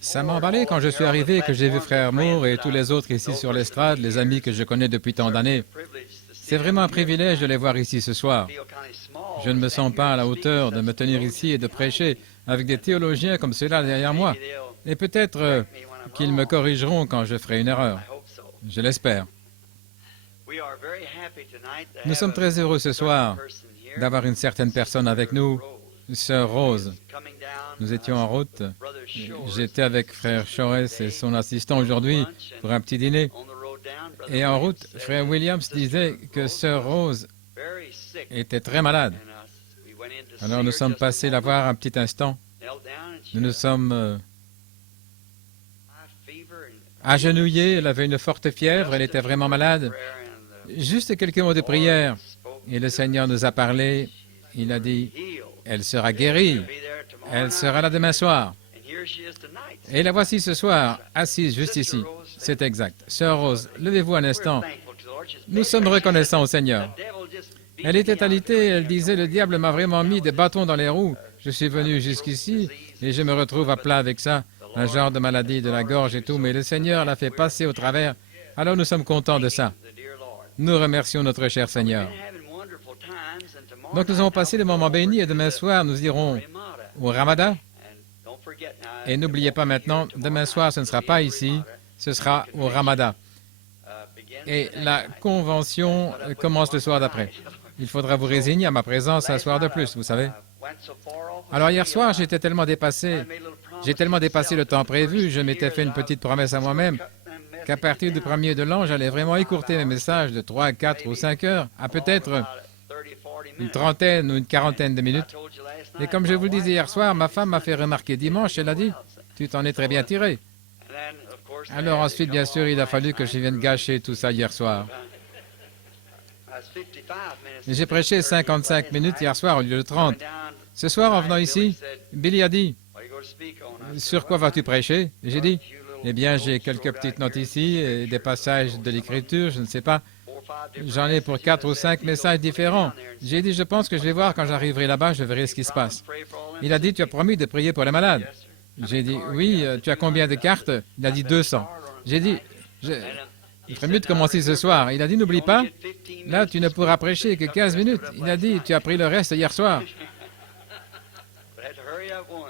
Ça m'a emballé quand je suis arrivé et que j'ai vu Frère Moore et tous les autres ici sur l'estrade, les amis que je connais depuis tant d'années. C'est vraiment un privilège de les voir ici ce soir. Je ne me sens pas à la hauteur de me tenir ici et de prêcher avec des théologiens comme ceux-là derrière moi. Et peut-être qu'ils me corrigeront quand je ferai une erreur. Je l'espère. Nous sommes très heureux ce soir d'avoir une certaine personne avec nous, Sœur Rose. Nous étions en route. J'étais avec Frère Shores et son assistant aujourd'hui pour un petit dîner. Et en route, Frère Williams disait que Sœur Rose était très malade. Alors nous sommes passés la voir un petit instant. Nous nous sommes agenouillés, elle avait une forte fièvre, elle était vraiment malade. Juste quelques mots de prière. Et le Seigneur nous a parlé. Il a dit, elle sera guérie. Elle sera là demain soir. Et la voici ce soir, assise juste ici. C'est exact. Sœur Rose, levez-vous un instant. Nous sommes reconnaissants au Seigneur. Elle était alitée, elle disait, le diable m'a vraiment mis des bâtons dans les roues. Je suis venu jusqu'ici et je me retrouve à plat avec ça, un genre de maladie de la gorge et tout, mais le Seigneur l'a fait passer au travers. Alors nous sommes contents de ça. Nous remercions notre cher Seigneur. Donc nous avons passé des moments bénis et demain soir nous irons au Ramada. Et n'oubliez pas maintenant, demain soir ce ne sera pas ici, ce sera au Ramada. Et la convention commence le soir d'après. Il faudra vous résigner à ma présence un soir de plus, vous savez. Alors hier soir, j'ai tellement dépassé le temps prévu, je m'étais fait une petite promesse à moi-même qu'à partir du 1er de l'an, j'allais vraiment écourter mes messages de 3, 4 ou 5 heures à peut-être une trentaine ou une quarantaine de minutes. Et comme je vous le disais hier soir, ma femme m'a fait remarquer dimanche, elle a dit, « Tu t'en es très bien tiré. » Alors ensuite, bien sûr, il a fallu que je vienne gâcher tout ça hier soir. J'ai prêché 55 minutes hier soir au lieu de 30. Ce soir, en venant ici, Billy a dit, « Sur quoi vas-tu prêcher ?» J'ai dit, « Eh bien, j'ai quelques petites notes ici, et des passages de l'Écriture, je ne sais pas. J'en ai pour 4 ou 5 messages différents. » J'ai dit, « Je pense que je vais voir quand j'arriverai là-bas, je verrai ce qui se passe. » Il a dit, « Tu as promis de prier pour les malades. » J'ai dit, « Oui, tu as combien de cartes ?» Il a dit, « 200. » J'ai dit, « Il ferait mieux de commencer ce soir. » Il a dit, « N'oublie pas, là, tu ne pourras prêcher que 15 minutes. » Il a dit, « Tu as pris le reste hier soir. »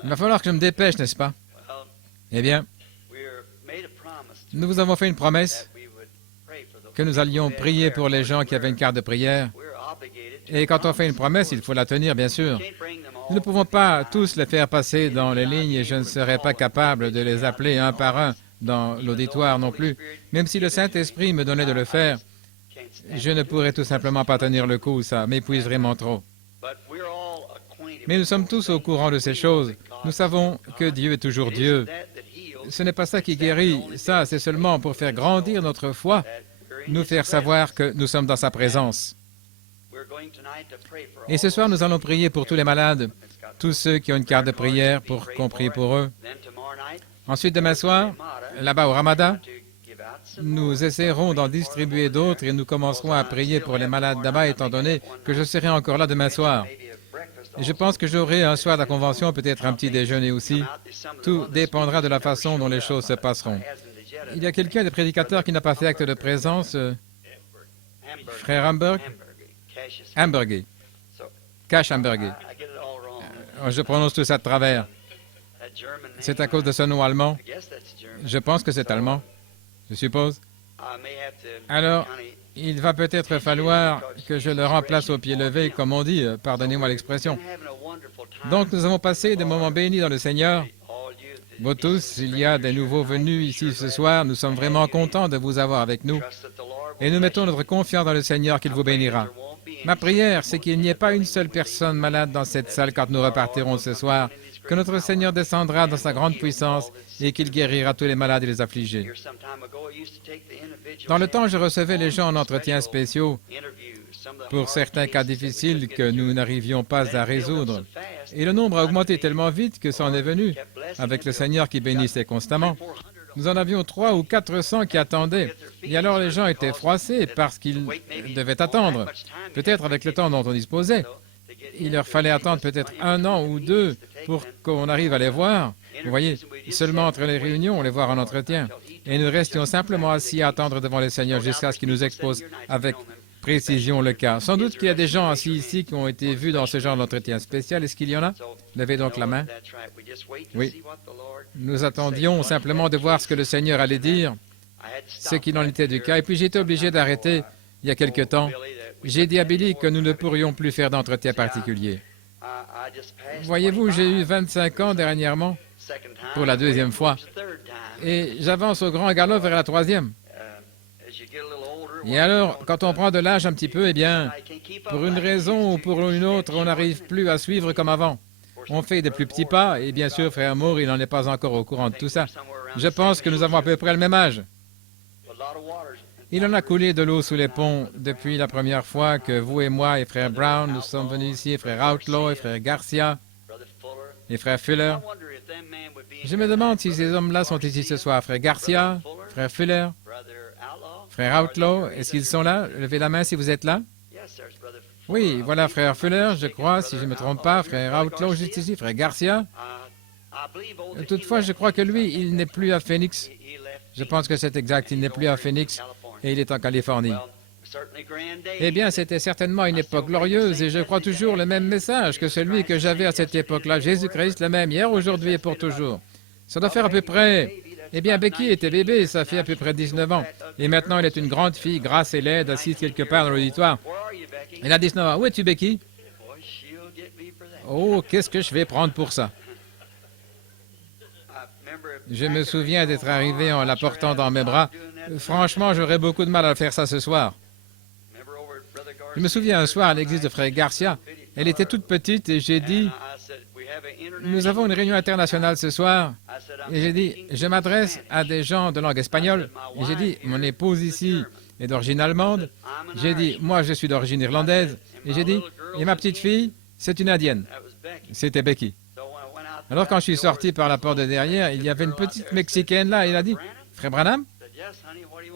Il va falloir que je me dépêche, n'est-ce pas? Eh bien, nous vous avons fait une promesse que nous allions prier pour les gens qui avaient une carte de prière. Et quand on fait une promesse, il faut la tenir, bien sûr. Nous ne pouvons pas tous les faire passer dans les lignes et je ne serai pas capable de les appeler un par un dans l'auditoire non plus. Même si le Saint-Esprit me donnait de le faire, je ne pourrais tout simplement pas tenir le coup, ça m'épuise vraiment trop. Mais nous sommes tous au courant de ces choses. Nous savons que Dieu est toujours Dieu. Ce n'est pas ça qui guérit, ça c'est seulement pour faire grandir notre foi, nous faire savoir que nous sommes dans sa présence. Et ce soir, nous allons prier pour tous les malades, tous ceux qui ont une carte de prière pour qu'on prie pour eux. Ensuite, demain soir, là-bas au Ramada, nous essaierons d'en distribuer d'autres et nous commencerons à prier pour les malades là-bas, étant donné que je serai encore là demain soir. Et je pense que j'aurai un soir de la convention, peut-être un petit déjeuner aussi. Tout dépendra de la façon dont les choses se passeront. Il y a quelqu'un des prédicateurs qui n'a pas fait acte de présence, Frère Hamburger. Cash Hamburger. Je prononce tout ça de travers. C'est à cause de ce nom allemand. Je pense que c'est allemand, je suppose. Alors, il va peut-être falloir que je le remplace au pied levé, comme on dit, pardonnez-moi l'expression. Donc, nous avons passé des moments bénis dans le Seigneur. Vous tous, il y a des nouveaux venus ici ce soir. Nous sommes vraiment contents de vous avoir avec nous. Et nous mettons notre confiance dans le Seigneur qu'il vous bénira. Ma prière, c'est qu'il n'y ait pas une seule personne malade dans cette salle quand nous repartirons ce soir, que notre Seigneur descendra dans sa grande puissance et qu'il guérira tous les malades et les affligés. Dans le temps, je recevais les gens en entretiens spéciaux pour certains cas difficiles que nous n'arrivions pas à résoudre. Et le nombre a augmenté tellement vite que ça en est venu, avec le Seigneur qui bénissait constamment. Nous en avions 300 ou 400 qui attendaient. Et alors les gens étaient froissés parce qu'ils devaient attendre, peut-être avec le temps dont on disposait. il leur fallait attendre peut-être 1 an ou 2 pour qu'on arrive à les voir. Vous voyez, seulement entre les réunions, on les voit en entretien. Et nous restions simplement assis à attendre devant le Seigneur jusqu'à ce qu'il nous expose avec précision le cas. Sans doute qu'il y a des gens assis ici qui ont été vus dans ce genre d'entretien spécial. Est-ce qu'il y en a? Levez donc la main. Oui. Nous attendions simplement de voir ce que le Seigneur allait dire, ce qu'il en était du cas. Et puis j'ai été obligé d'arrêter il y a quelque temps. J'ai dit à Billy que nous ne pourrions plus faire d'entretien particulier. Voyez-vous, j'ai eu 25 ans dernièrement, pour la 2e fois, et j'avance au grand galop vers la 3e. Et alors, quand on prend de l'âge un petit peu, eh bien, pour une raison ou pour une autre, on n'arrive plus à suivre comme avant. On fait des plus petits pas, et bien sûr, frère Moore, il n'en est pas encore au courant de tout ça. Je pense que nous avons à peu près le même âge. Il en a coulé de l'eau sous les ponts depuis la première fois que vous et moi et frère Brown, nous sommes venus ici, et frère Outlaw et frère Garcia et frère Fuller. Je me demande si ces hommes-là sont ici ce soir. Frère Garcia, frère Fuller, frère Outlaw, est-ce qu'ils sont là? Levez la main si vous êtes là. Oui, voilà frère Fuller, je crois, si je ne me trompe pas, frère Outlaw juste ici, frère Garcia. Toutefois, je crois que lui, il n'est plus à Phoenix. Je pense que c'est exact, il n'est plus à Phoenix et il est en Californie. Eh bien, c'était certainement une époque glorieuse et je crois toujours le même message que celui que j'avais à cette époque-là. Jésus-Christ, le même hier, aujourd'hui et pour toujours. Ça doit faire à peu près... Eh bien, Becky était bébé, ça fait à peu près 19 ans. Et maintenant, elle est une grande fille, grasse et laide, assise quelque part dans l'auditoire. Elle a 19 ans. Où es-tu, Becky? Oh, qu'est-ce que je vais prendre pour ça? Je me souviens d'être arrivé en la portant dans mes bras. Franchement, j'aurais beaucoup de mal à faire ça ce soir. Je me souviens un soir à l'église de frère Garcia. Elle était toute petite et j'ai dit, nous avons une réunion internationale ce soir. Et j'ai dit, je m'adresse à des gens de langue espagnole. Et j'ai dit, mon épouse ici est d'origine allemande. J'ai dit, moi je suis d'origine irlandaise. Et j'ai dit, et ma petite fille, c'est une indienne. C'était Becky. Alors quand je suis sorti par la porte de derrière, il y avait une petite Mexicaine là. Elle a dit, frère Branham?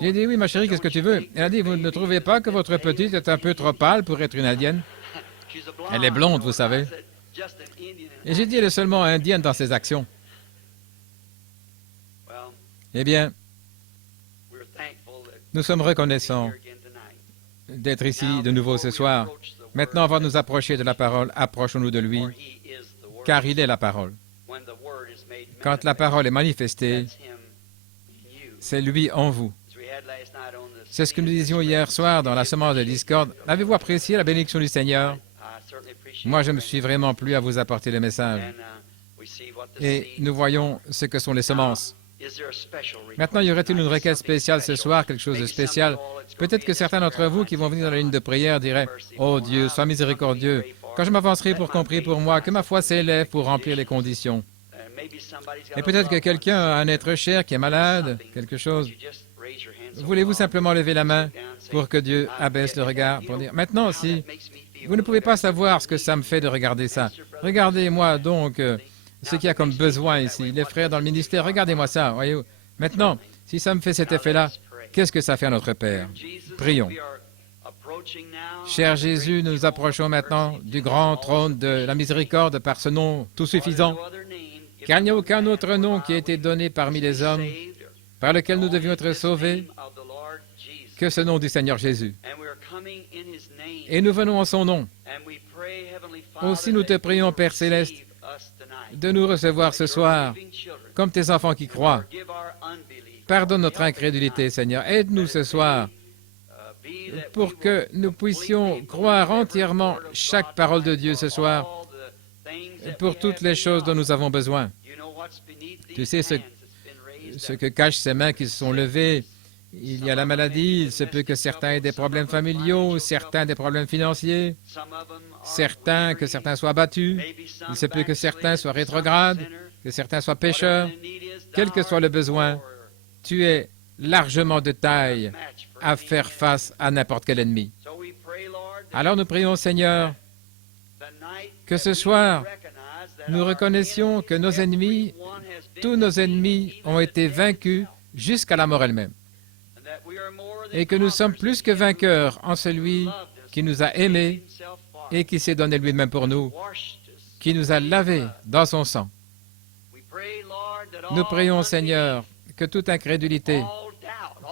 J'ai dit, oui ma chérie, qu'est-ce que tu veux? Elle a dit, vous ne trouvez pas que votre petite est un peu trop pâle pour être une indienne? Elle est blonde, vous savez. Et j'ai dit, elle est seulement indienne dans ses actions. Eh bien, nous sommes reconnaissants d'être ici de nouveau ce soir. Maintenant, on va nous approcher de la parole. Approchons-nous de lui, car il est la parole. Quand la parole est manifestée, c'est lui en vous. C'est ce que nous disions hier soir dans la semence de discorde. Avez-vous apprécié la bénédiction du Seigneur? Moi, je me suis vraiment plu à vous apporter le message. Et nous voyons ce que sont les semences. Maintenant, y aurait-il une requête spéciale ce soir, quelque chose de spécial? Peut-être que certains d'entre vous qui vont venir dans la ligne de prière diraient, « Oh Dieu, sois miséricordieux. Quand je m'avancerai pour qu'on prie pour moi, que ma foi s'élève pour remplir les conditions. » Et peut-être que quelqu'un a un être cher qui est malade, quelque chose. Voulez-vous simplement lever la main pour que Dieu abaisse le regard pour dire, « Maintenant, si vous ne pouvez pas savoir ce que ça me fait de regarder ça. Regardez-moi donc ce qu'il y a comme besoin ici. Les frères dans le ministère, regardez-moi ça, voyez-vous. Maintenant, si ça me fait cet effet-là, qu'est-ce que ça fait à notre Père? Prions. Cher Jésus, nous nous approchons maintenant du grand trône de la miséricorde par ce nom tout suffisant, car il n'y a aucun autre nom qui a été donné parmi les hommes par lequel nous devions être sauvés que ce nom du Seigneur Jésus. Et nous venons en son nom. Aussi nous te prions, Père Céleste, de nous recevoir ce soir comme tes enfants qui croient. Pardonne notre incrédulité, Seigneur. Aide-nous ce soir pour que nous puissions croire entièrement chaque parole de Dieu ce soir pour toutes les choses dont nous avons besoin. Tu sais ce que cachent ces mains qui se sont levées. Il y a la maladie, il se peut que certains aient des problèmes familiaux, certains des problèmes financiers, que certains soient battus, il se peut que certains soient rétrogrades, que certains soient pécheurs. Quel que soit le besoin, tu es largement de taille à faire face à n'importe quel ennemi. Alors nous prions, Seigneur, que ce soir, nous reconnaissions que nos ennemis, tous nos ennemis ont été vaincus jusqu'à la mort elle-même. Et que nous sommes plus que vainqueurs en celui qui nous a aimés et qui s'est donné lui-même pour nous, qui nous a lavés dans son sang. Nous prions, Seigneur, que toute incrédulité,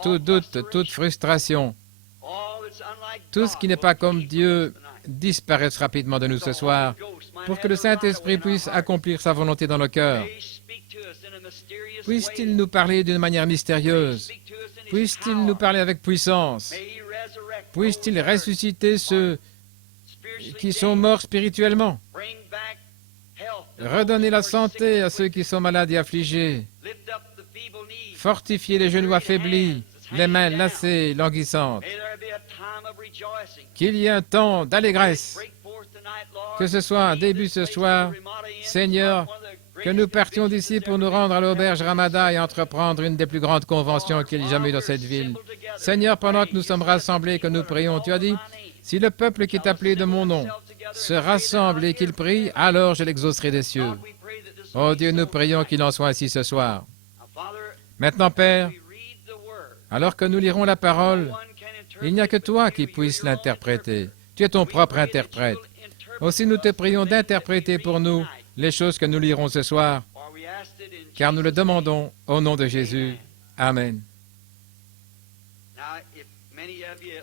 tout doute, toute frustration, tout ce qui n'est pas comme Dieu disparaisse rapidement de nous ce soir, pour que le Saint-Esprit puisse accomplir sa volonté dans nos cœurs. Puisse-t-il nous parler d'une manière mystérieuse? Puisse-t-il nous parler avec puissance? Puisse-t-il ressusciter ceux qui sont morts spirituellement? Redonner la santé à ceux qui sont malades et affligés. Fortifier les genoux affaiblis, les mains lassées, languissantes. Qu'il y ait un temps d'allégresse. Que ce soit un début ce soir, Seigneur, que nous partions d'ici pour nous rendre à l'auberge Ramada et entreprendre une des plus grandes conventions qu'il y ait jamais eu dans cette ville. Seigneur, pendant que nous sommes rassemblés, que nous prions, tu as dit, si le peuple qui est appelé de mon nom se rassemble et qu'il prie, alors je l'exaucerai des cieux. Oh Dieu, nous prions qu'il en soit ainsi ce soir. Maintenant, Père, alors que nous lirons la parole, il n'y a que toi qui puisses l'interpréter. Tu es ton propre interprète. Aussi nous te prions d'interpréter pour nous les choses que nous lirons ce soir, car nous le demandons au nom de Jésus. Amen.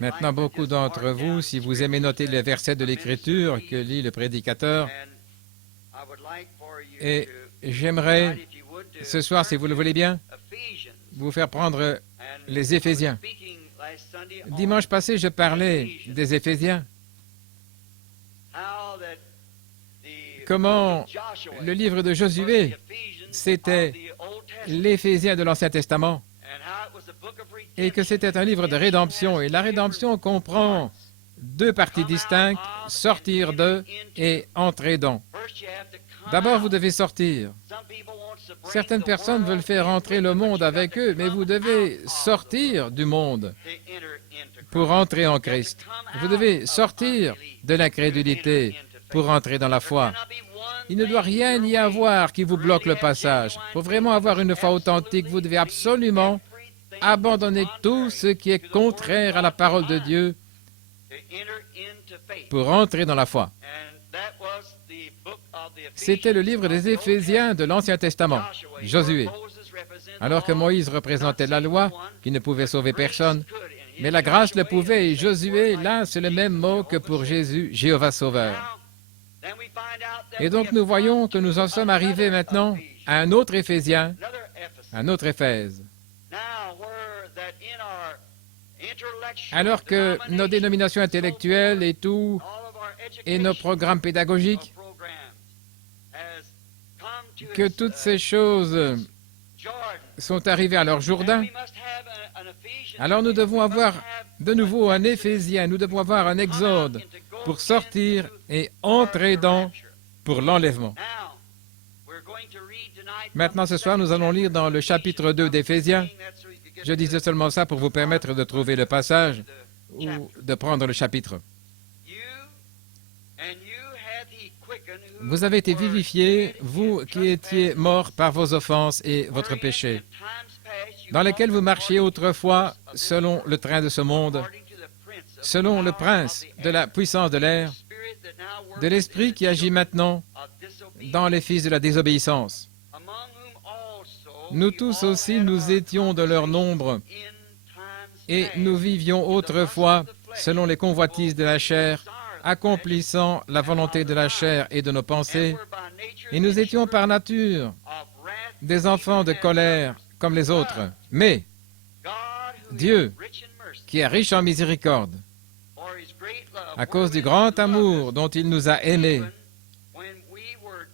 Maintenant, beaucoup d'entre vous, si vous aimez noter les versets de l'Écriture que lit le prédicateur, et j'aimerais, ce soir, si vous le voulez bien, vous faire prendre les Éphésiens. Dimanche passé, je parlais des Éphésiens. Comment le livre de Josué, c'était l'Éphésien de l'Ancien Testament, et que c'était un livre de rédemption. Et la rédemption comprend deux parties distinctes, sortir de et entrer dans. D'abord, vous devez sortir. Certaines personnes veulent faire entrer le monde avec eux, mais vous devez sortir du monde pour entrer en Christ. Vous devez sortir de l'incrédulité pour entrer dans la foi. Il ne doit rien y avoir qui vous bloque le passage. Pour vraiment avoir une foi authentique, vous devez absolument abandonner tout ce qui est contraire à la parole de Dieu pour entrer dans la foi. C'était le livre des Éphésiens de l'Ancien Testament, Josué. Alors que Moïse représentait la loi, qui ne pouvait sauver personne, mais la grâce le pouvait, et Josué, là, c'est le même mot que pour Jésus, Jéhovah Sauveur. Et donc nous voyons que nous en sommes arrivés maintenant à un autre Éphésien, un autre Éphèse. Alors que nos dénominations intellectuelles et tout, et nos programmes pédagogiques, que toutes ces choses sont arrivées à leur Jourdain, alors nous devons avoir de nouveau un Éphésien, nous devons avoir un Exode pour sortir et entrer dans pour l'enlèvement. Maintenant, ce soir, nous allons lire dans le chapitre 2 d'Éphésiens. Je disais seulement ça pour vous permettre de trouver le passage ou de prendre le chapitre. Vous avez été vivifiés, vous qui étiez morts par vos offenses et votre péché, dans lesquels vous marchiez autrefois selon le train de ce monde, selon le prince de la puissance de l'air, de l'esprit qui agit maintenant dans les fils de la désobéissance. Nous tous aussi, nous étions de leur nombre, et nous vivions autrefois selon les convoitises de la chair, accomplissant la volonté de la chair et de nos pensées, et nous étions par nature des enfants de colère comme les autres. Mais Dieu, qui est riche en miséricorde, à cause du grand amour dont il nous a aimés,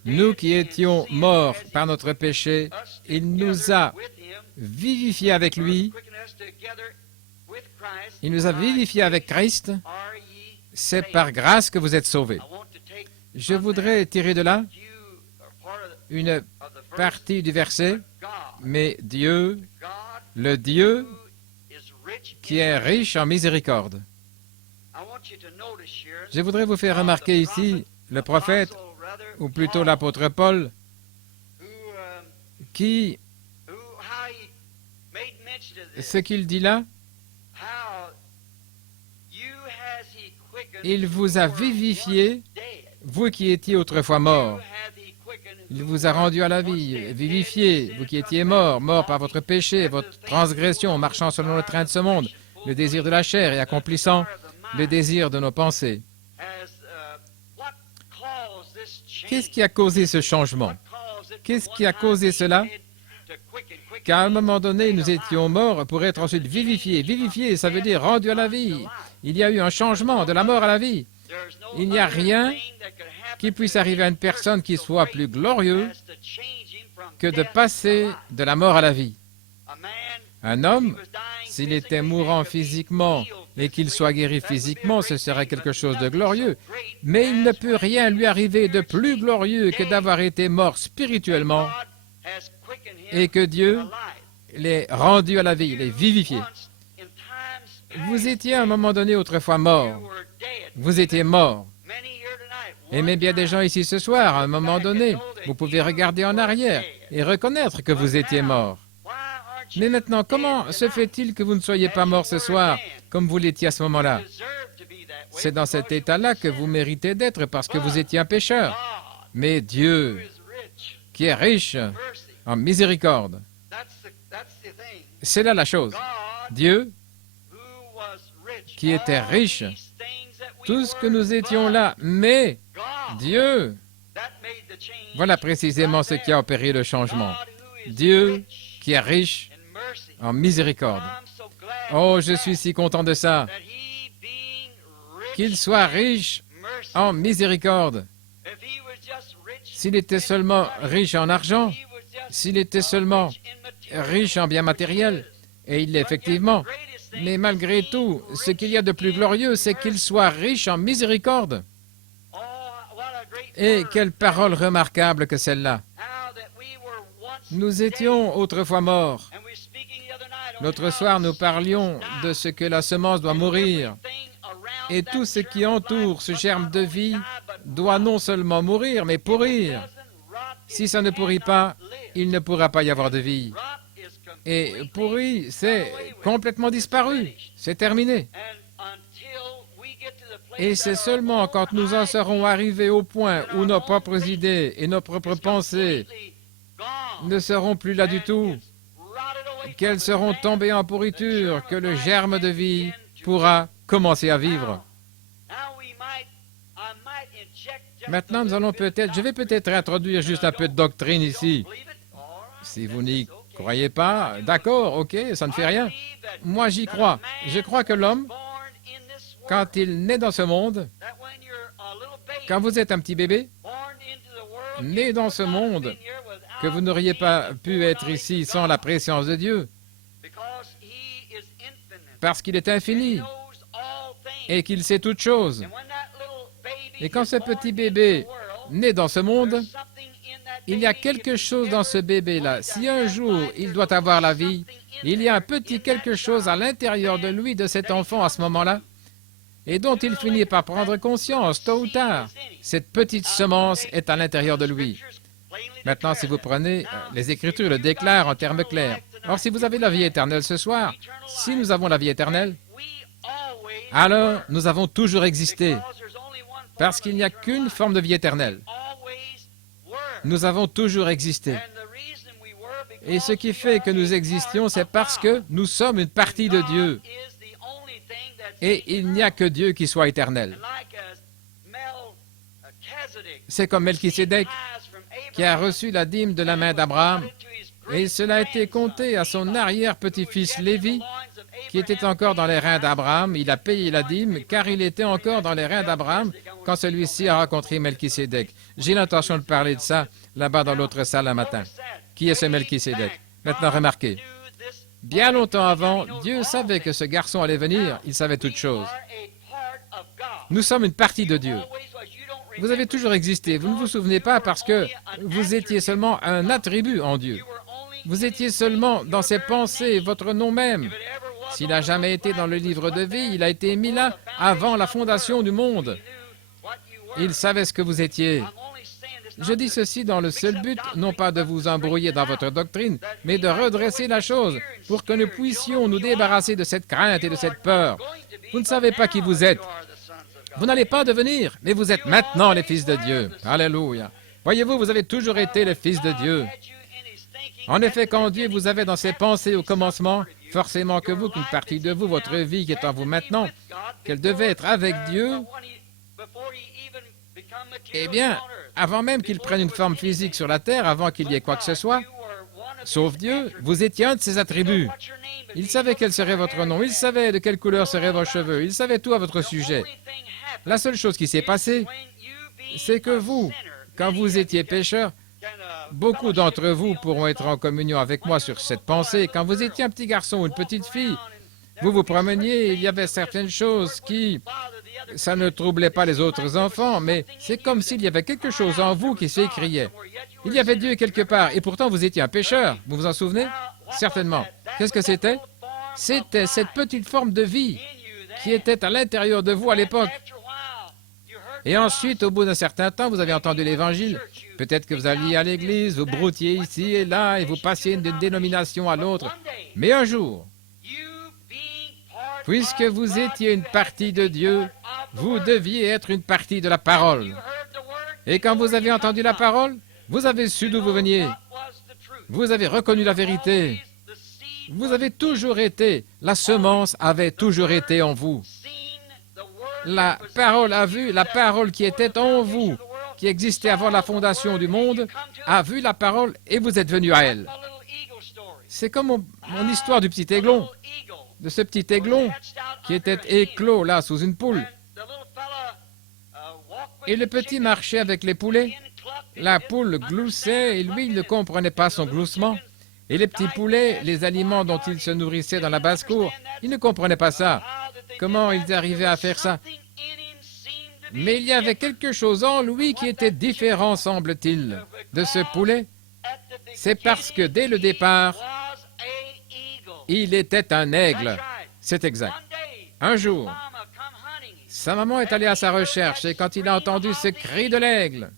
nous qui étions morts par notre péché, il nous a vivifiés avec lui, il nous a vivifiés avec Christ. C'est par grâce que vous êtes sauvés. Je voudrais tirer de là une partie du verset, mais Dieu, le Dieu qui est riche en miséricorde. Je voudrais vous faire remarquer ici le prophète, ou plutôt l'apôtre Paul, qui, ce qu'il dit là, Il vous a vivifié, vous qui étiez autrefois morts. Il vous a rendu à la vie, vivifié, vous qui étiez morts, morts par votre péché, votre transgression, marchant selon le train de ce monde, le désir de la chair et accomplissant le désir de nos pensées. Qu'est-ce qui a causé ce changement? Qu'est-ce qui a causé cela? Qu'à un moment donné, nous étions morts pour être ensuite vivifiés. Vivifiés, ça veut dire rendu à la vie. Il y a eu un changement de la mort à la vie. Il n'y a rien qui puisse arriver à une personne qui soit plus glorieux que de passer de la mort à la vie. Un homme, s'il était mourant physiquement et qu'il soit guéri physiquement, ce serait quelque chose de glorieux. Mais il ne peut rien lui arriver de plus glorieux que d'avoir été mort spirituellement et que Dieu l'ait rendu à la vie, l'ait vivifié. Vous étiez à un moment donné autrefois mort. Vous étiez mort. Et même bien des gens ici ce soir, à un moment donné, vous pouvez regarder en arrière et reconnaître que vous étiez mort. Mais maintenant, comment se fait-il que vous ne soyez pas mort ce soir, comme vous l'étiez à ce moment-là? C'est dans cet état-là que vous méritez d'être parce que vous étiez un pécheur. Mais Dieu, qui est riche en miséricorde, c'est là la chose. Dieu, qui était riche, tout ce que nous étions là, mais Dieu, voilà précisément ce qui a opéré le changement. Dieu, qui est riche en miséricorde. Oh, je suis si content de ça. Qu'il soit riche en miséricorde. S'il était seulement riche en argent, s'il était seulement riche en biens matériels, et il l'est effectivement, mais malgré tout, ce qu'il y a de plus glorieux, c'est qu'il soit riche en miséricorde. Et quelle parole remarquable que celle-là. Nous étions autrefois morts. L'autre soir, nous parlions de ce que la semence doit mourir. Et tout ce qui entoure ce germe de vie doit non seulement mourir, mais pourrir. Si ça ne pourrit pas, il ne pourra pas y avoir de vie. Et pourri, c'est complètement disparu. C'est terminé. Et c'est seulement quand nous en serons arrivés au point où nos propres idées et nos propres pensées ne seront plus là du tout, qu'elles seront tombées en pourriture, que le germe de vie pourra commencer à vivre. Maintenant, je vais peut-être introduire juste un peu de doctrine ici. Si vous n'y croyez pas, d'accord, ok, ça ne fait rien. Moi, j'y crois. Je crois que l'homme, quand il naît dans ce monde, quand vous êtes un petit bébé, né dans ce monde, que vous n'auriez pas pu être ici sans la préscience de Dieu, parce qu'il est infini et qu'il sait toutes choses. Et quand ce petit bébé naît dans ce monde, il y a quelque chose dans ce bébé-là. Si un jour il doit avoir la vie, il y a un petit quelque chose à l'intérieur de lui, de cet enfant à ce moment-là, et dont il finit par prendre conscience, tôt ou tard. Cette petite semence est à l'intérieur de lui. Maintenant, si vous prenez, les Écritures le déclarent en termes clairs. Or, si vous avez la vie éternelle ce soir, si nous avons la vie éternelle, alors nous avons toujours existé, parce qu'il n'y a qu'une forme de vie éternelle. Nous avons toujours existé. Et ce qui fait que nous existions, c'est parce que nous sommes une partie de Dieu. Et il n'y a que Dieu qui soit éternel. C'est comme Melchisédek, qui a reçu la dîme de la main d'Abraham, et cela a été compté à son arrière-petit-fils Lévi, qui était encore dans les reins d'Abraham. Il a payé la dîme, car il était encore dans les reins d'Abraham quand celui-ci a rencontré Melchisédek. J'ai l'intention de parler de ça là-bas dans l'autre salle un matin. Qui est ce Melchisédek? Maintenant, remarquez. Bien longtemps avant, Dieu savait que ce garçon allait venir. Il savait toutes choses. Nous sommes une partie de Dieu. Vous avez toujours existé. Vous ne vous souvenez pas parce que vous étiez seulement un attribut en Dieu. Vous étiez seulement dans ses pensées, votre nom même. S'il n'a jamais été dans le livre de vie, il a été mis là avant la fondation du monde. Il savait ce que vous étiez. Je dis ceci dans le seul but, non pas de vous embrouiller dans votre doctrine, mais de redresser la chose pour que nous puissions nous débarrasser de cette crainte et de cette peur. Vous ne savez pas qui vous êtes. Vous n'allez pas devenir, mais vous êtes maintenant les fils de Dieu. Alléluia. Voyez-vous, vous avez toujours été les fils de Dieu. En effet, quand Dieu vous avait dans ses pensées au commencement, forcément que vous, qu'une partie de vous, votre vie qui est en vous maintenant, qu'elle devait être avec Dieu, eh bien, avant même qu'il prenne une forme physique sur la terre, avant qu'il y ait quoi que ce soit, sauf Dieu, vous étiez un de ses attributs. Il savait quel serait votre nom, il savait de quelle couleur seraient vos cheveux, il savait tout à votre sujet. La seule chose qui s'est passée, c'est que vous, quand vous étiez pécheur, beaucoup d'entre vous pourront être en communion avec moi sur cette pensée. Quand vous étiez un petit garçon ou une petite fille, vous vous promeniez, il y avait certaines choses qui, ça ne troublait pas les autres enfants, mais c'est comme s'il y avait quelque chose en vous qui s'écriait. Il y avait Dieu quelque part, et pourtant vous étiez un pécheur. Vous vous en souvenez? Certainement. Qu'est-ce que c'était? C'était cette petite forme de vie qui était à l'intérieur de vous à l'époque. Et ensuite, au bout d'un certain temps, vous avez entendu l'Évangile. Peut-être que vous alliez à l'église, vous broutiez ici et là, et vous passiez d'une dénomination à l'autre. Mais un jour, puisque vous étiez une partie de Dieu, vous deviez être une partie de la parole. Et quand vous avez entendu la parole, vous avez su d'où vous veniez. Vous avez reconnu la vérité. Vous avez toujours été, la semence avait toujours été en vous. La parole a vu, la parole qui était en vous, qui existait avant la fondation du monde, a vu la parole et vous êtes venu à elle. C'est comme mon histoire du petit aiglon, de ce petit aiglon qui était éclos là sous une poule. Et le petit marchait avec les poulets. La poule gloussait et lui, il ne comprenait pas son gloussement. Et les petits poulets, les aliments dont ils se nourrissaient dans la basse-cour, ils ne comprenaient pas ça. Comment ils arrivaient à faire ça? Mais il y avait quelque chose en lui qui était différent, semble-t-il, de ce poulet. C'est parce que dès le départ, il était un aigle. C'est exact. Un jour, sa maman est allée à sa recherche et quand il a entendu ce cri de l'aigle,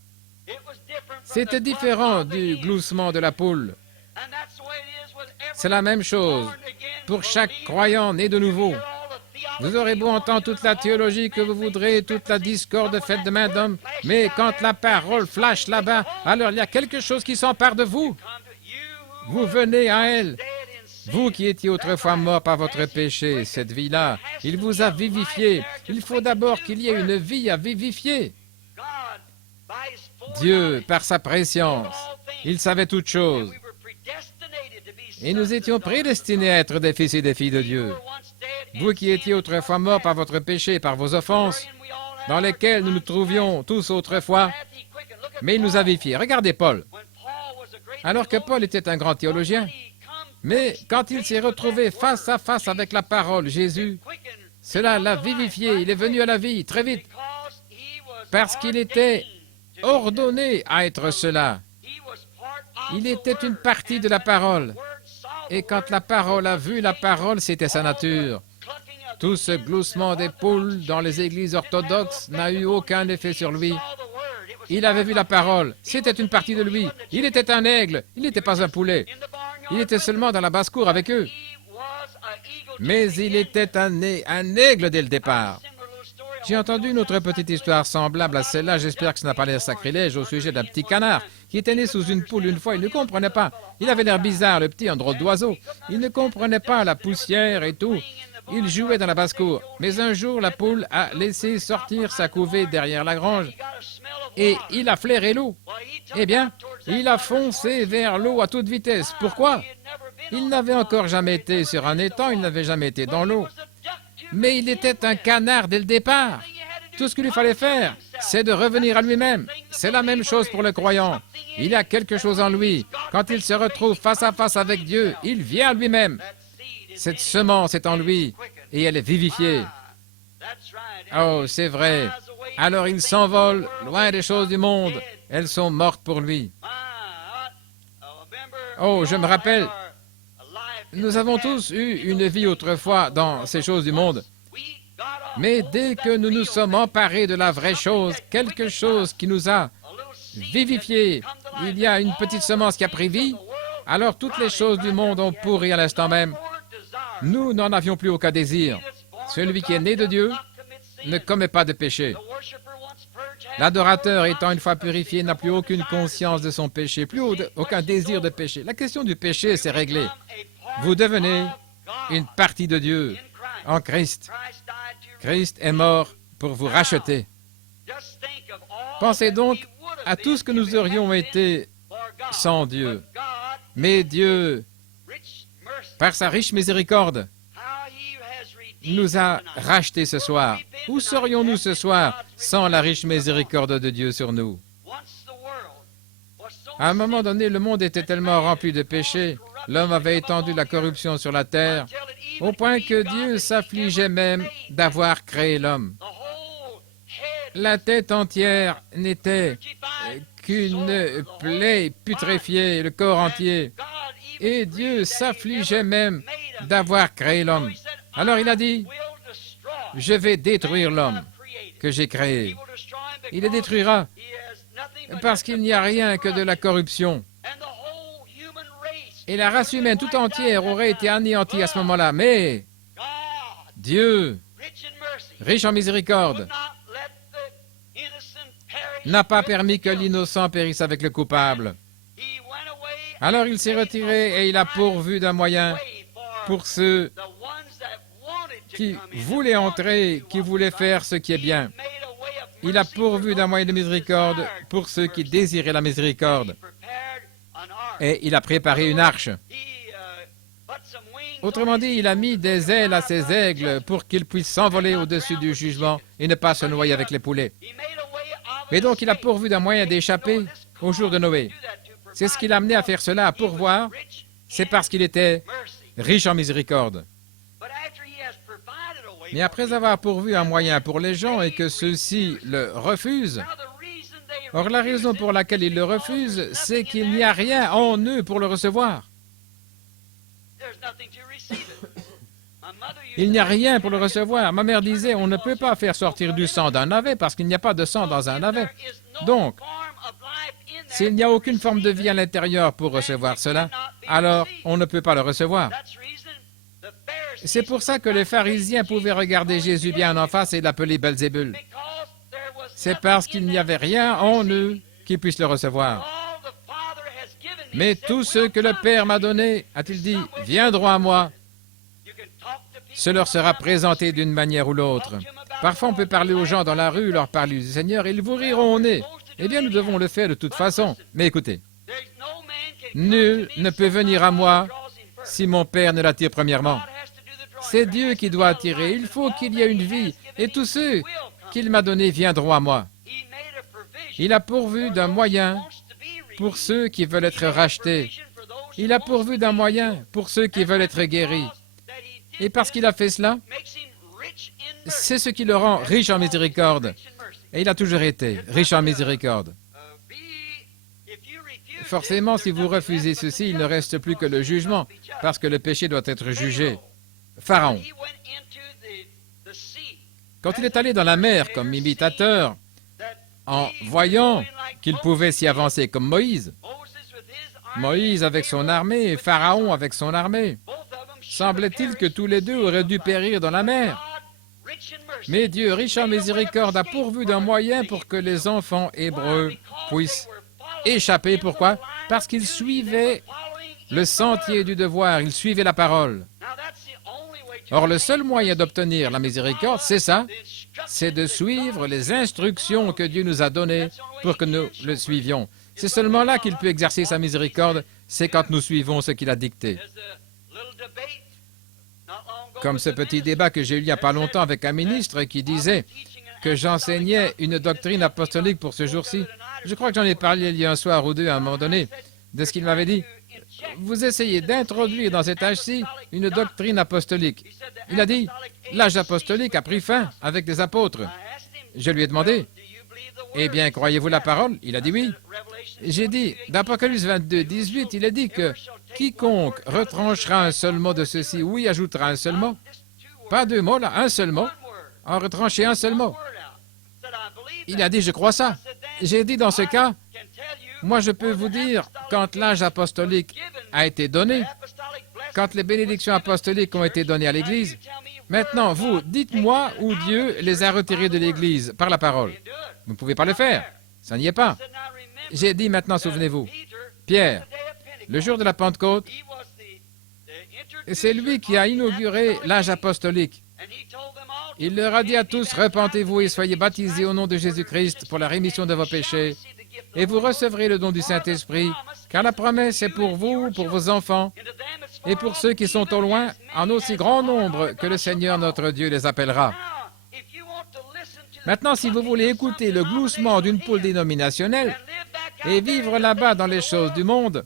c'était différent du gloussement de la poule. C'est la même chose pour chaque croyant né de nouveau. Vous aurez beau entendre toute la théologie que vous voudrez, toute la discorde faite de main d'homme, mais quand la parole flash là-bas, alors il y a quelque chose qui s'empare de vous. Vous venez à elle. Vous qui étiez autrefois mort par votre péché, cette vie-là, il vous a vivifié. Il faut d'abord qu'il y ait une vie à vivifier. Dieu, par sa préscience, il savait toutes choses. Et nous étions prédestinés à être des fils et des filles de Dieu. Vous qui étiez autrefois morts par votre péché et par vos offenses, dans lesquelles nous nous trouvions tous autrefois, mais il nous a vivifiés. Regardez Paul. Alors que Paul était un grand théologien, mais quand il s'est retrouvé face à face avec la parole, Jésus, cela l'a vivifié. Il est venu à la vie très vite, parce qu'il était ordonné à être cela. Il était une partie de la parole. Et quand la parole a vu la parole, c'était sa nature. Tout ce gloussement des poules dans les églises orthodoxes n'a eu aucun effet sur lui. Il avait vu la parole. C'était une partie de lui. Il était un aigle. Il n'était pas un poulet. Il était seulement dans la basse-cour avec eux. Mais il était un aigle dès le départ. J'ai entendu une autre petite histoire semblable à celle-là. J'espère que ça n'a pas l'air sacrilège au sujet d'un petit canard qui était né sous une poule une fois. Il ne comprenait pas. Il avait l'air bizarre, le petit, un drôle d'oiseau. Il ne comprenait pas la poussière et tout. Il jouait dans la basse-cour. Mais un jour, la poule a laissé sortir sa couvée derrière la grange et il a flairé l'eau. Eh bien, il a foncé vers l'eau à toute vitesse. Pourquoi? Il n'avait encore jamais été sur un étang, il n'avait jamais été dans l'eau. Mais il était un canard dès le départ. Tout ce qu'il lui fallait faire, c'est de revenir à lui-même. C'est la même chose pour le croyant. Il y a quelque chose en lui. Quand il se retrouve face à face avec Dieu, il vient à lui-même. Cette semence est en lui et elle est vivifiée. Oh, c'est vrai. Alors il s'envole loin des choses du monde. Elles sont mortes pour lui. Oh, je me rappelle, nous avons tous eu une vie autrefois dans ces choses du monde. Mais dès que nous nous sommes emparés de la vraie chose, quelque chose qui nous a vivifiés, il y a une petite semence qui a pris vie, alors toutes les choses du monde ont pourri à l'instant même. Nous n'en avions plus aucun désir. Celui qui est né de Dieu ne commet pas de péché. L'adorateur étant une fois purifié n'a plus aucune conscience de son péché, plus aucun désir de péché. La question du péché, c'est réglé. Vous devenez une partie de Dieu en Christ. Christ est mort pour vous racheter. Pensez donc à tout ce que nous aurions été sans Dieu. Mais Dieu, par sa riche miséricorde, nous a rachetés ce soir. Où serions-nous ce soir sans la riche miséricorde de Dieu sur nous? À un moment donné, le monde était tellement rempli de péchés, l'homme avait étendu la corruption sur la terre, au point que Dieu s'affligeait même d'avoir créé l'homme. La tête entière n'était qu'une plaie putréfiée, le corps entier. Et Dieu s'affligeait même d'avoir créé l'homme. Alors il a dit, je vais détruire l'homme que j'ai créé. Il le détruira parce qu'il n'y a rien que de la corruption. Et la race humaine tout entière aurait été anéantie à ce moment-là. Mais Dieu, riche en miséricorde, n'a pas permis que l'innocent périsse avec le coupable. Alors il s'est retiré et il a pourvu d'un moyen pour ceux qui voulaient entrer, qui voulaient faire ce qui est bien. Il a pourvu d'un moyen de miséricorde pour ceux qui désiraient la miséricorde. Et il a préparé une arche. Autrement dit, il a mis des ailes à ses aigles pour qu'ils puissent s'envoler au-dessus du jugement et ne pas se noyer avec les poulets. Mais donc, il a pourvu d'un moyen d'échapper au jour de Noé. C'est ce qui l'a amené à faire cela, à pourvoir. C'est parce qu'il était riche en miséricorde. Mais après avoir pourvu un moyen pour les gens et que ceux-ci le refusent, or la raison pour laquelle ils le refusent, c'est qu'il n'y a rien en eux pour le recevoir. Il n'y a rien pour le recevoir. Ma mère disait, on ne peut pas faire sortir du sang d'un navet parce qu'il n'y a pas de sang dans un navet. Donc, s'il n'y a aucune forme de vie à l'intérieur pour recevoir cela, alors on ne peut pas le recevoir. C'est pour ça que les pharisiens pouvaient regarder Jésus bien en face et l'appeler Belzébul. C'est parce qu'il n'y avait rien en eux qui puisse le recevoir. Mais tous ceux que le Père m'a donnés, a-t-il dit, viendront à moi. Ce leur sera présenté d'une manière ou l'autre. Parfois, on peut parler aux gens dans la rue, leur parler du Seigneur, et ils vous riront au nez. Eh bien, nous devons le faire de toute façon. Mais écoutez, nul ne peut venir à moi si mon Père ne l'attire premièrement. C'est Dieu qui doit attirer. Il faut qu'il y ait une vie. Et tous ceux qu'il m'a donnés viendront à moi. Il a pourvu d'un moyen pour ceux qui veulent être rachetés. Il a pourvu d'un moyen pour ceux qui veulent être guéris. Et parce qu'il a fait cela, c'est ce qui le rend riche en miséricorde. Et il a toujours été riche en miséricorde. Forcément, si vous refusez ceci, il ne reste plus que le jugement, parce que le péché doit être jugé. Pharaon, quand il est allé dans la mer comme imitateur, en voyant qu'il pouvait s'y avancer comme Moïse, Moïse avec son armée et Pharaon avec son armée, semblait-il que tous les deux auraient dû périr dans la mer. Mais Dieu, riche en miséricorde, a pourvu d'un moyen pour que les enfants hébreux puissent échapper. Pourquoi? Parce qu'ils suivaient le sentier du devoir, ils suivaient la parole. Or, le seul moyen d'obtenir la miséricorde, c'est ça, c'est de suivre les instructions que Dieu nous a données pour que nous le suivions. C'est seulement là qu'il peut exercer sa miséricorde, c'est quand nous suivons ce qu'il a dicté. Comme ce petit débat que j'ai eu il n'y a pas longtemps avec un ministre qui disait que j'enseignais une doctrine apostolique pour ce jour-ci. Je crois que j'en ai parlé il y a un soir ou deux à un moment donné, de ce qu'il m'avait dit. Vous essayez d'introduire dans cet âge-ci une doctrine apostolique. Il a dit, l'âge apostolique a pris fin avec des apôtres. Je lui ai demandé, eh bien, croyez-vous la parole? Il a dit oui. J'ai dit, d'Apocalypse 22, 18, il a dit que quiconque retranchera un seul mot de ceci, oui, ajoutera un seul mot. Pas deux mots, là, un seul mot. En retrancher un seul mot. Il a dit, je crois ça. J'ai dit, dans ce cas, moi, je peux vous dire, quand l'âge apostolique a été donné, quand les bénédictions apostoliques ont été données à l'Église, Maintenant, vous, dites-moi où Dieu les a retirés de l'Église par la parole. Vous ne pouvez pas le faire. Ça n'y est pas. J'ai dit maintenant, souvenez-vous, Pierre, le jour de la Pentecôte, c'est lui qui a inauguré l'âge apostolique. Il leur a dit à tous, repentez-vous et soyez baptisés au nom de Jésus-Christ pour la rémission de vos péchés, et vous recevrez le don du Saint-Esprit, car la promesse est pour vous, pour vos enfants, et pour ceux qui sont au loin, en aussi grand nombre que le Seigneur notre Dieu les appellera. Maintenant, si vous voulez écouter le gloussement d'une poule dénominationnelle et vivre là-bas dans les choses du monde,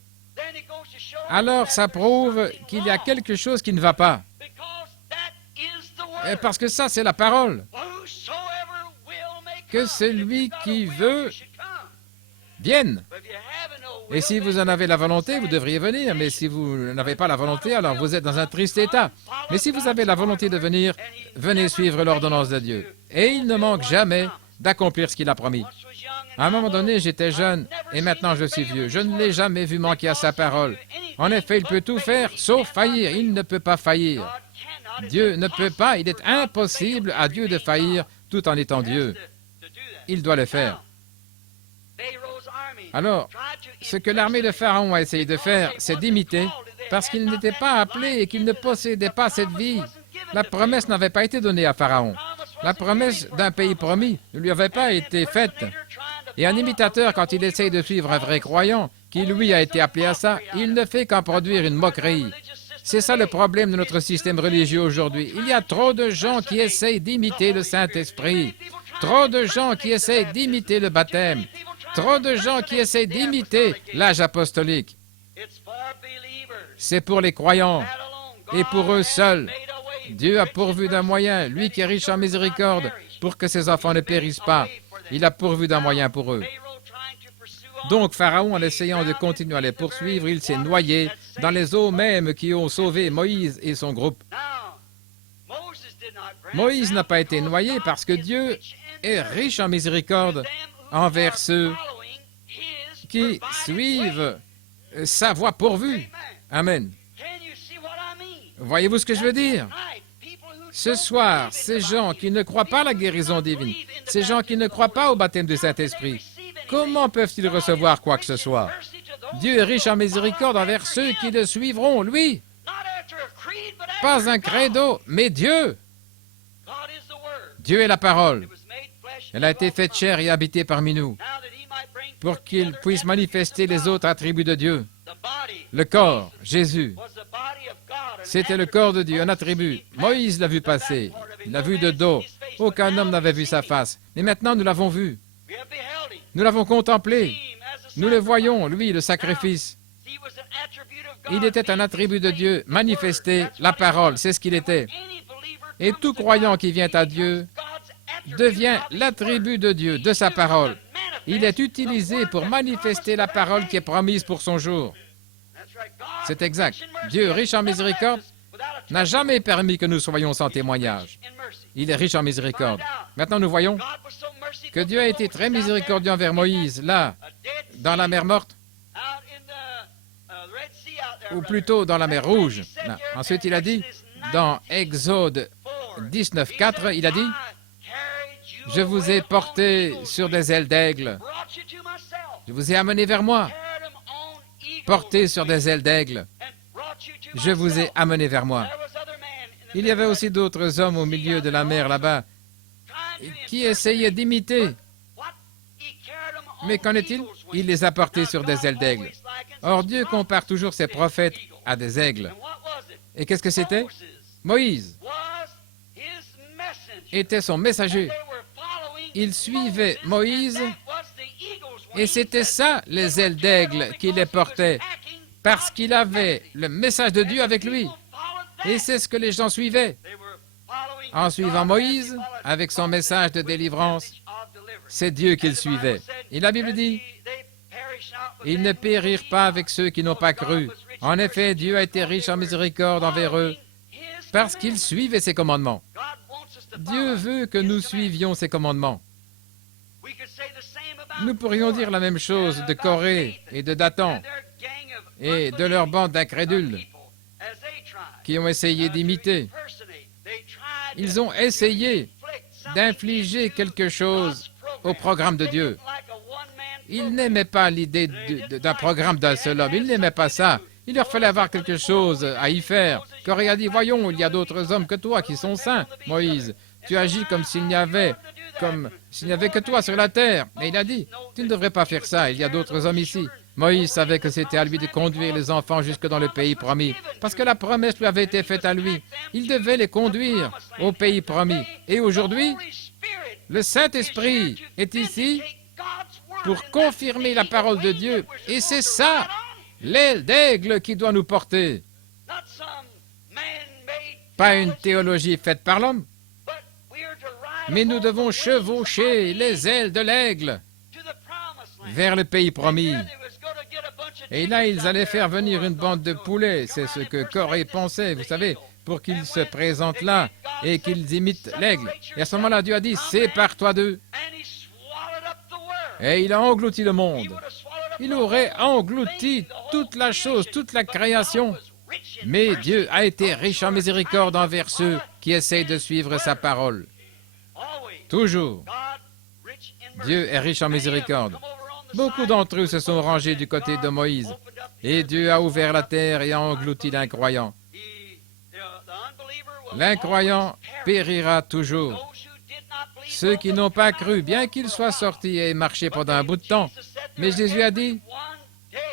alors ça prouve qu'il y a quelque chose qui ne va pas. Parce que ça, c'est la parole. Que celui qui veut vienne. Et si vous en avez la volonté, vous devriez venir. Mais si vous n'avez pas la volonté, alors vous êtes dans un triste état. Mais si vous avez la volonté de venir, venez suivre l'ordonnance de Dieu. Et il ne manque jamais d'accomplir ce qu'il a promis. À un moment donné, j'étais jeune et maintenant je suis vieux. Je ne l'ai jamais vu manquer à sa parole. En effet, il peut tout faire sauf faillir. Il ne peut pas faillir. Dieu ne peut pas, il est impossible à Dieu de faillir tout en étant Dieu. Il doit le faire. Alors, ce que l'armée de Pharaon a essayé de faire, c'est d'imiter, parce qu'il n'était pas appelé et qu'il ne possédait pas cette vie. La promesse n'avait pas été donnée à Pharaon. La promesse d'un pays promis ne lui avait pas été faite. Et un imitateur, quand il essaye de suivre un vrai croyant, qui lui a été appelé à ça, il ne fait qu'en produire une moquerie. C'est ça le problème de notre système religieux aujourd'hui. Il y a trop de gens qui essayent d'imiter le Saint-Esprit. Trop de gens qui essayent d'imiter le baptême. Trop de gens qui essayent d'imiter l'âge apostolique. C'est pour les croyants et pour eux seuls. Dieu a pourvu d'un moyen, lui qui est riche en miséricorde, pour que ses enfants ne périssent pas. Il a pourvu d'un moyen pour eux. Donc, Pharaon, en essayant de continuer à les poursuivre, il s'est noyé dans les eaux mêmes qui ont sauvé Moïse et son groupe. Moïse n'a pas été noyé parce que Dieu est riche en miséricorde envers ceux qui suivent sa voie pourvue. Amen. Voyez-vous ce que je veux dire? Ce soir, ces gens qui ne croient pas à la guérison divine, ces gens qui ne croient pas au baptême du Saint-Esprit, comment peuvent-ils recevoir quoi que ce soit? Dieu est riche en miséricorde envers ceux qui le suivront, lui. Pas un credo, mais Dieu. Dieu est la parole. Elle a été faite chair et habitée parmi nous pour qu'il puisse manifester les autres attributs de Dieu. Le corps, Jésus, c'était le corps de Dieu, un attribut. Moïse l'a vu passer, il l'a vu de dos. Aucun homme n'avait vu sa face. Mais maintenant, nous l'avons vu. Nous l'avons contemplé. Nous le voyons, lui, le sacrifice. Il était un attribut de Dieu, manifesté, la parole, c'est ce qu'il était. Et tout croyant qui vient à Dieu devient l'attribut de Dieu, de sa parole. Il est utilisé pour manifester la parole qui est promise pour son jour. C'est exact. Dieu, riche en miséricorde, n'a jamais permis que nous soyons sans témoignage. Il est riche en miséricorde. Maintenant, nous voyons que Dieu a été très miséricordieux envers Moïse, là, dans la mer morte, ou plutôt dans la mer Rouge. Là. Ensuite, il a dit, dans Exode 19:4, il a dit, « Je vous ai porté sur des ailes d'aigle. Je vous ai amené vers moi. Porté sur des ailes d'aigle. Je vous ai amené vers moi. » Il y avait aussi d'autres hommes au milieu de la mer là-bas qui essayaient d'imiter. Mais qu'en est-il? Il les a portés sur des ailes d'aigle. Or, Dieu compare toujours ses prophètes à des aigles. Et qu'est-ce que c'était? Moïse était son messager. Il suivait Moïse et c'était ça, les ailes d'aigle qui les portaient, parce qu'il avait le message de Dieu avec lui. Et c'est ce que les gens suivaient. En suivant Moïse, avec son message de délivrance, c'est Dieu qu'ils suivaient. Et la Bible dit, « Ils ne périrent pas avec ceux qui n'ont pas cru. » En effet, Dieu a été riche en miséricorde envers eux, parce qu'ils suivaient ses commandements. Dieu veut que nous suivions ses commandements. Nous pourrions dire la même chose de Corée et de Dathan et de leur bande d'incrédules qui ont essayé d'imiter. Ils ont essayé d'infliger quelque chose au programme de Dieu. Ils n'aimaient pas l'idée d'un programme d'un seul homme. Ils n'aimaient pas ça. Il leur fallait avoir quelque chose à y faire. Corée a dit, voyons, il y a d'autres hommes que toi qui sont saints. Moïse, tu agis comme s'il n'y avait que toi sur la terre. Et il a dit, tu ne devrais pas faire ça, il y a d'autres hommes ici. Moïse savait que c'était à lui de conduire les enfants jusque dans le pays promis, parce que la promesse lui avait été faite à lui. Il devait les conduire au pays promis. Et aujourd'hui, le Saint-Esprit est ici pour confirmer la parole de Dieu. Et c'est ça, l'aile d'aigle qui doit nous porter. Pas une théologie faite par l'homme, mais nous devons chevaucher les ailes de l'aigle vers le pays promis. Et là, ils allaient faire venir une bande de poulets. C'est ce que Corée pensait, vous savez, pour qu'ils se présentent là et qu'ils imitent l'aigle. Et à ce moment-là, Dieu a dit, sépare-toi d'eux. Et il a englouti le monde. Il aurait englouti toute la chose, toute la création. Mais Dieu a été riche en miséricorde envers ceux qui essayent de suivre sa parole. Toujours. Dieu est riche en miséricorde. Beaucoup d'entre eux se sont rangés du côté de Moïse. Et Dieu a ouvert la terre et a englouti l'incroyant. L'incroyant périra toujours. Ceux qui n'ont pas cru, bien qu'ils soient sortis et marché pendant un bout de temps, mais Jésus a dit,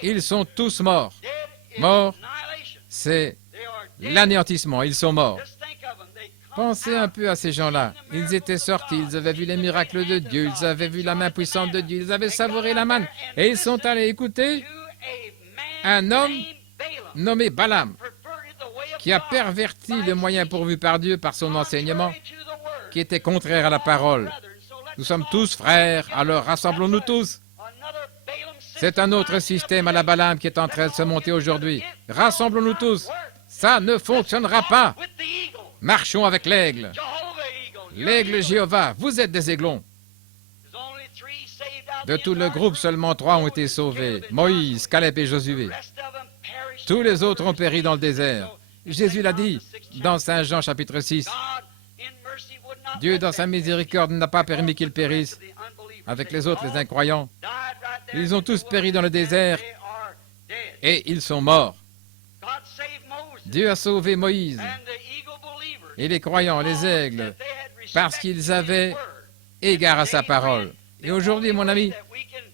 ils sont tous morts. Morts, c'est l'anéantissement, ils sont morts. Pensez un peu à ces gens-là. Ils étaient sortis, ils avaient vu les miracles de Dieu, ils avaient vu la main puissante de Dieu, ils avaient savouré la manne, et ils sont allés écouter un homme nommé Balaam, qui a perverti le moyen pourvu par Dieu par son enseignement, qui était contraire à la parole. Nous sommes tous frères, alors rassemblons-nous tous. C'est un autre système à la Balaam qui est en train de se monter aujourd'hui. Rassemblons-nous tous. Ça ne fonctionnera pas. Marchons avec l'aigle. L'aigle Jéhovah, vous êtes des aiglons. De tout le groupe, seulement 3 ont été sauvés. Moïse, Caleb et Josué. Tous les autres ont péri dans le désert. Jésus l'a dit dans Saint Jean chapitre 6. Dieu, dans sa miséricorde, n'a pas permis qu'ils périssent avec les autres, les incroyants. Ils ont tous péri dans le désert et ils sont morts. Dieu a sauvé Moïse et les croyants, les aigles, parce qu'ils avaient égard à sa parole. Et aujourd'hui, mon ami,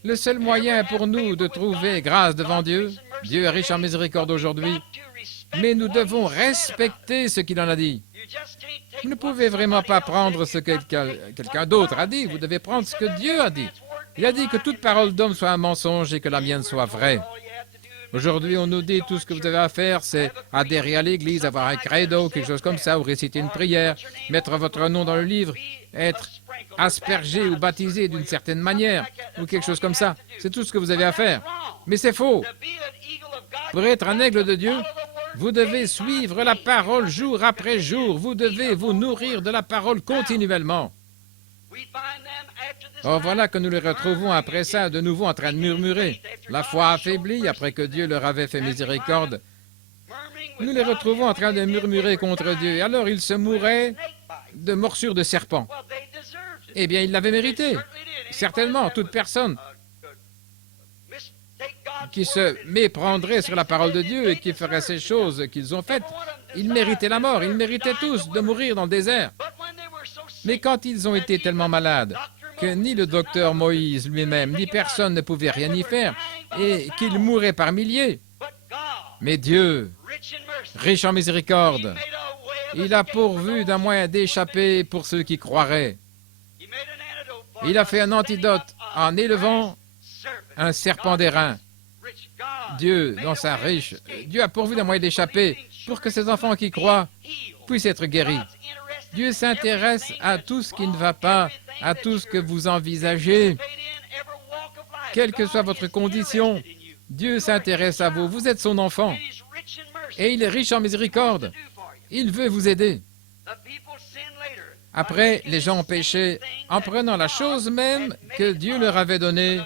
le seul moyen pour nous de trouver grâce devant Dieu, Dieu est riche en miséricorde aujourd'hui, mais nous devons respecter ce qu'il en a dit. Vous ne pouvez vraiment pas prendre ce que quelqu'un d'autre a dit, vous devez prendre ce que Dieu a dit. Il a dit que toute parole d'homme soit un mensonge et que la mienne soit vraie. Aujourd'hui, on nous dit tout ce que vous avez à faire, c'est adhérer à l'Église, avoir un credo, quelque chose comme ça, ou réciter une prière, mettre votre nom dans le livre, être aspergé ou baptisé d'une certaine manière, ou quelque chose comme ça. C'est tout ce que vous avez à faire. Mais c'est faux. Pour être un aigle de Dieu, vous devez suivre la parole jour après jour. Vous devez vous nourrir de la parole continuellement. Or voilà que nous les retrouvons après ça de nouveau en train de murmurer. La foi affaiblie après que Dieu leur avait fait miséricorde. Nous les retrouvons en train de murmurer contre Dieu. Et alors ils se mouraient de morsures de serpent. Eh bien, ils l'avaient mérité. Certainement, toute personne qui se méprendrait sur la parole de Dieu et qui ferait ces choses qu'ils ont faites, ils méritaient la mort. Ils méritaient tous de mourir dans le désert. Mais quand ils ont été tellement malades que ni le docteur Moïse lui-même, ni personne ne pouvait rien y faire, et qu'ils mouraient par milliers, mais Dieu, riche en miséricorde, il a pourvu d'un moyen d'échapper pour ceux qui croiraient. Il a fait un antidote en élevant un serpent d'airain. Dieu, dans sa riche, Dieu a pourvu d'un moyen d'échapper pour que ces enfants qui croient puissent être guéris. Dieu s'intéresse à tout ce qui ne va pas, à tout ce que vous envisagez. Quelle que soit votre condition, Dieu s'intéresse à vous. Vous êtes son enfant. Et il est riche en miséricorde. Il veut vous aider. Après, les gens ont péché en prenant la chose même que Dieu leur avait donnée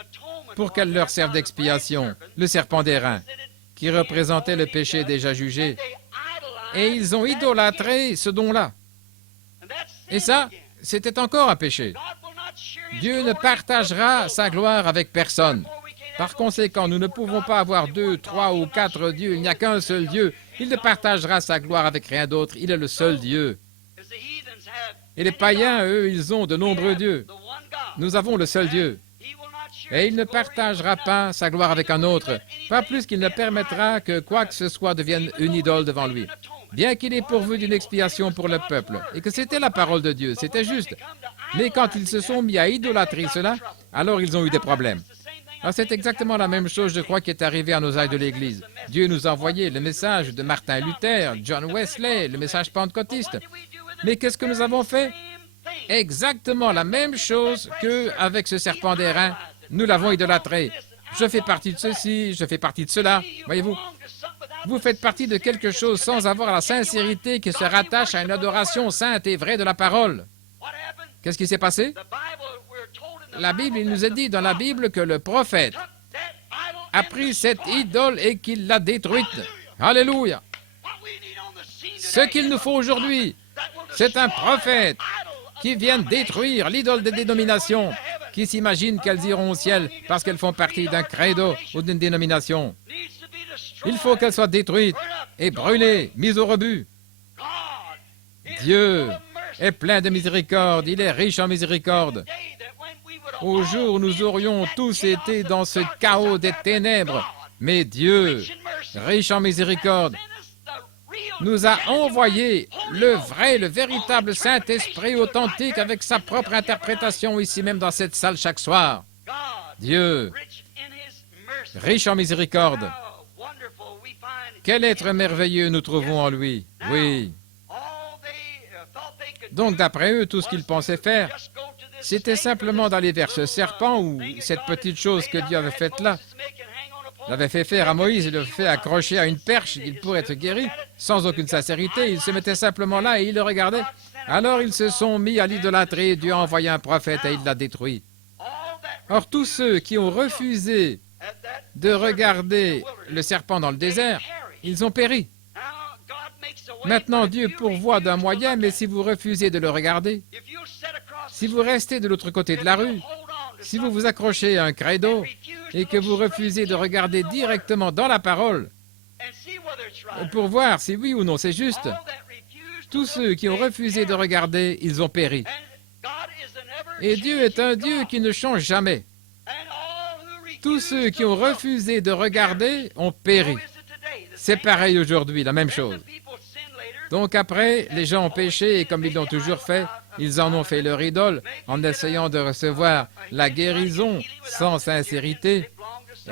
pour qu'elle leur serve d'expiation, le serpent d'airain, qui représentait le péché déjà jugé. Et ils ont idolâtré ce don-là. Et ça, c'était encore un péché. Dieu ne partagera sa gloire avec personne. Par conséquent, nous ne pouvons pas avoir 2, 3 ou 4 dieux. Il n'y a qu'un seul Dieu. Il ne partagera sa gloire avec rien d'autre. Il est le seul Dieu. Et les païens, eux, ils ont de nombreux dieux. Nous avons le seul Dieu. Et il ne partagera pas sa gloire avec un autre, pas plus qu'il ne permettra que quoi que ce soit devienne une idole devant lui. Bien qu'il ait pourvu d'une expiation pour le peuple, et que c'était la parole de Dieu, c'était juste. Mais quand ils se sont mis à idolâtrer cela, alors ils ont eu des problèmes. Alors c'est exactement la même chose, je crois, qui est arrivé à nos âges de l'Église. Dieu nous a envoyé le message de Martin Luther, John Wesley, le message pentecôtiste. Mais qu'est-ce que nous avons fait? Exactement la même chose qu'avec ce serpent d'airain. Nous l'avons idolâtré. Je fais partie de ceci, je fais partie de cela. Voyez-vous, vous faites partie de quelque chose sans avoir la sincérité qui se rattache à une adoration sainte et vraie de la parole. Qu'est-ce qui s'est passé? La Bible, il nous est dit dans la Bible que le prophète a pris cette idole et qu'il l'a détruite. Alléluia! Ce qu'il nous faut aujourd'hui, c'est un prophète qui vient détruire l'idole des dénominations, qui s'imaginent qu'elles iront au ciel parce qu'elles font partie d'un credo ou d'une dénomination. Il faut qu'elles soient détruites et brûlées, mises au rebut. Dieu est plein de miséricorde, il est riche en miséricorde. Au jour où nous aurions tous été dans ce chaos des ténèbres, mais Dieu, riche en miséricorde, nous a envoyé le vrai, le véritable Saint-Esprit authentique avec sa propre interprétation ici même dans cette salle chaque soir. Dieu, riche en miséricorde. Quel être merveilleux nous trouvons en lui. Oui. Donc d'après eux, tout ce qu'ils pensaient faire, c'était simplement d'aller vers ce serpent ou cette petite chose que Dieu avait faite là. L'avait fait faire à Moïse, il le fait accrocher à une perche, il pourrait être guéri, sans aucune sincérité. Il se mettait simplement là et il le regardait. Alors ils se sont mis à l'idolâtrer, Dieu a envoyé un prophète et il l'a détruit. Or tous ceux qui ont refusé de regarder le serpent dans le désert, ils ont péri. Maintenant Dieu pourvoit d'un moyen, mais si vous refusez de le regarder, si vous restez de l'autre côté de la rue, si vous vous accrochez à un credo et que vous refusez de regarder directement dans la parole pour voir si oui ou non c'est juste, tous ceux qui ont refusé de regarder, ils ont péri. Et Dieu est un Dieu qui ne change jamais. Tous ceux qui ont refusé de regarder ont péri. C'est pareil aujourd'hui, la même chose. Donc après, les gens ont péché et comme ils l'ont toujours fait, ils en ont fait leur idole en essayant de recevoir la guérison sans sincérité.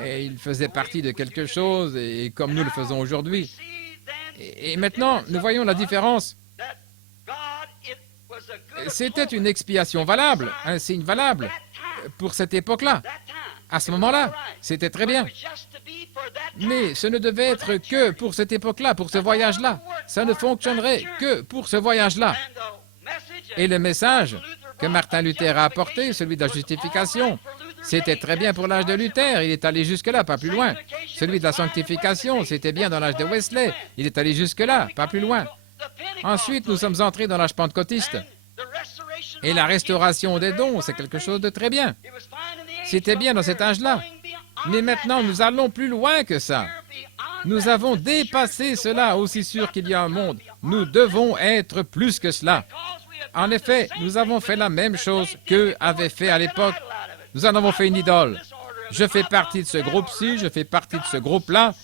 Et ils faisaient partie de quelque chose, et comme nous le faisons aujourd'hui. Et maintenant, nous voyons la différence. C'était une expiation valable, un signe valable pour cette époque-là. À ce moment-là, c'était très bien. Mais ce ne devait être que pour cette époque-là, pour ce voyage-là. Ça ne fonctionnerait que pour ce voyage-là. Et le message que Martin Luther a apporté, celui de la justification, c'était très bien pour l'âge de Luther, il est allé jusque-là, pas plus loin. Celui de la sanctification, c'était bien dans l'âge de Wesley, il est allé jusque-là, pas plus loin. Ensuite, nous sommes entrés dans l'âge pentecôtiste. Et la restauration des dons, c'est quelque chose de très bien. C'était bien dans cet âge-là. Mais maintenant, nous allons plus loin que ça. Nous avons dépassé cela, aussi sûr qu'il y a un monde. Nous devons être plus que cela. En effet, nous avons fait la même chose qu'eux avaient fait à l'époque. Nous en avons fait une idole. Je fais partie de ce groupe-ci, je fais partie de ce groupe-là.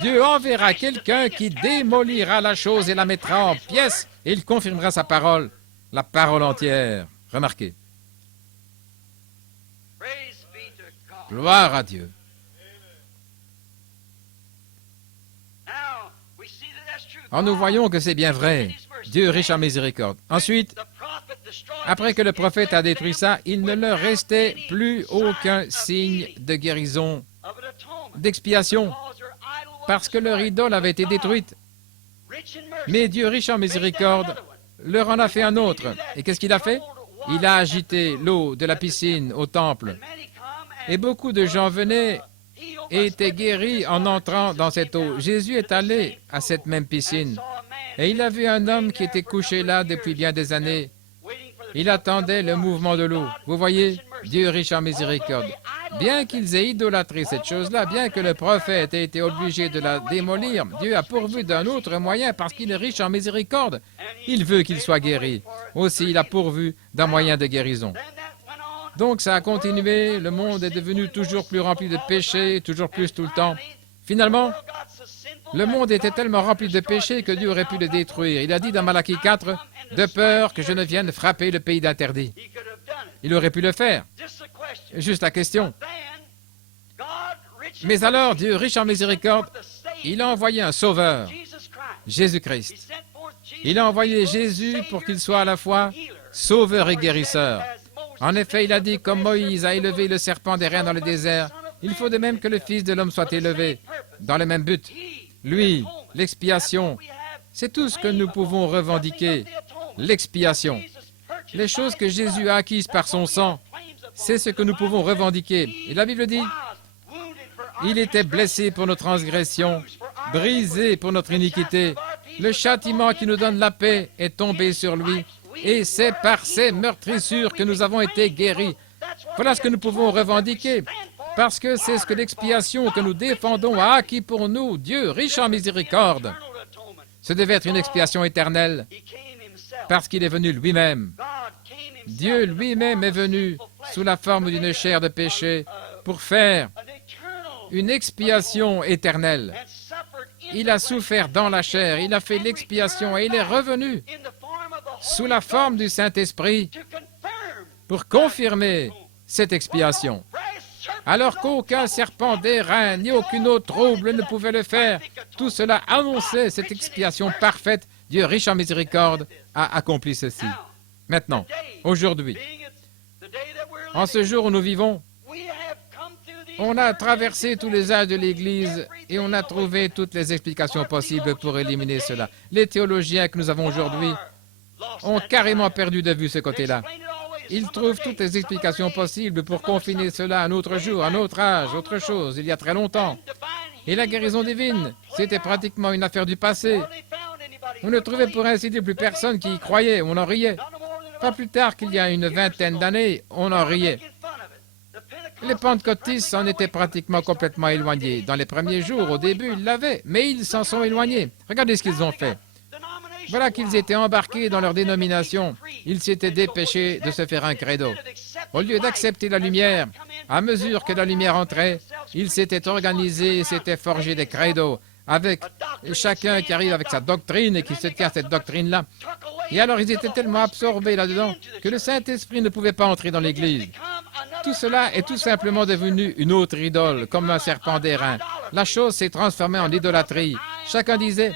Dieu enverra quelqu'un qui démolira la chose et la mettra en pièces, et il confirmera sa parole, la parole entière. Remarquez. Gloire à Dieu. Alors nous voyons que c'est bien vrai. Dieu riche en miséricorde. Ensuite, après que le prophète a détruit ça, il ne leur restait plus aucun signe de guérison, d'expiation, parce que leur idole avait été détruite. Mais Dieu riche en miséricorde leur en a fait un autre. Et qu'est-ce qu'il a fait? Il a agité l'eau de la piscine au temple. Et beaucoup de gens venaient et étaient guéris en entrant dans cette eau. Jésus est allé à cette même piscine. Et il a vu un homme qui était couché là depuis bien des années. Il attendait le mouvement de l'eau. Vous voyez, Dieu riche en miséricorde. Bien qu'ils aient idolâtré cette chose-là, bien que le prophète ait été obligé de la démolir, Dieu a pourvu d'un autre moyen parce qu'il est riche en miséricorde. Il veut qu'il soit guéri. Aussi, il a pourvu d'un moyen de guérison. Donc, ça a continué. Le monde est devenu toujours plus rempli de péchés, toujours plus tout le temps. Finalement, le monde était tellement rempli de péchés que Dieu aurait pu le détruire. Il a dit dans Malachie 4, « De peur que je ne vienne frapper le pays d'interdit. » Il aurait pu le faire. Juste la question. Mais alors, Dieu, riche en miséricorde, il a envoyé un sauveur, Jésus-Christ. Il a envoyé Jésus pour qu'il soit à la fois sauveur et guérisseur. En effet, il a dit, comme Moïse a élevé le serpent des reins dans le désert, il faut de même que le Fils de l'homme soit élevé, dans le même but. Lui, l'expiation, c'est tout ce que nous pouvons revendiquer, l'expiation. Les choses que Jésus a acquises par son sang, c'est ce que nous pouvons revendiquer. Et la Bible dit, il était blessé pour nos transgressions, brisé pour notre iniquité. Le châtiment qui nous donne la paix est tombé sur lui, et c'est par ses meurtrissures que nous avons été guéris. Voilà ce que nous pouvons revendiquer, parce que c'est ce que l'expiation que nous défendons a acquis pour nous, Dieu, riche en miséricorde. Ce devait être une expiation éternelle, parce qu'il est venu lui-même. Dieu lui-même est venu sous la forme d'une chair de péché pour faire une expiation éternelle. Il a souffert dans la chair, il a fait l'expiation et il est revenu sous la forme du Saint-Esprit pour confirmer cette expiation. Alors qu'aucun serpent d'airain ni aucune autre trouble ne pouvait le faire, tout cela annonçait cette expiation parfaite. Dieu, riche en miséricorde, a accompli ceci. Maintenant, aujourd'hui, en ce jour où nous vivons, on a traversé tous les âges de l'Église et on a trouvé toutes les explications possibles pour éliminer cela. Les théologiens que nous avons aujourd'hui ont carrément perdu de vue ce côté-là. Ils trouvent toutes les explications possibles pour confiner cela à un autre jour, à un autre âge, autre chose, il y a très longtemps. Et la guérison divine, c'était pratiquement une affaire du passé. On ne trouvait pour ainsi dire plus personne qui y croyait, on en riait. Pas plus tard qu'il y a une vingtaine d'années, on en riait. Les pentecôtistes en étaient pratiquement complètement éloignés. Dans les premiers jours, au début, ils l'avaient, mais ils s'en sont éloignés. Regardez ce qu'ils ont fait. Voilà qu'ils étaient embarqués dans leur dénomination. Ils s'étaient dépêchés de se faire un credo. Au lieu d'accepter la lumière, à mesure que la lumière entrait, ils s'étaient organisés et s'étaient forgés des credos, avec chacun qui arrive avec sa doctrine et qui se tient à cette doctrine-là. Et alors ils étaient tellement absorbés là-dedans que le Saint-Esprit ne pouvait pas entrer dans l'Église. Tout cela est tout simplement devenu une autre idole, comme un serpent d'airain. La chose s'est transformée en idolâtrie. Chacun disait,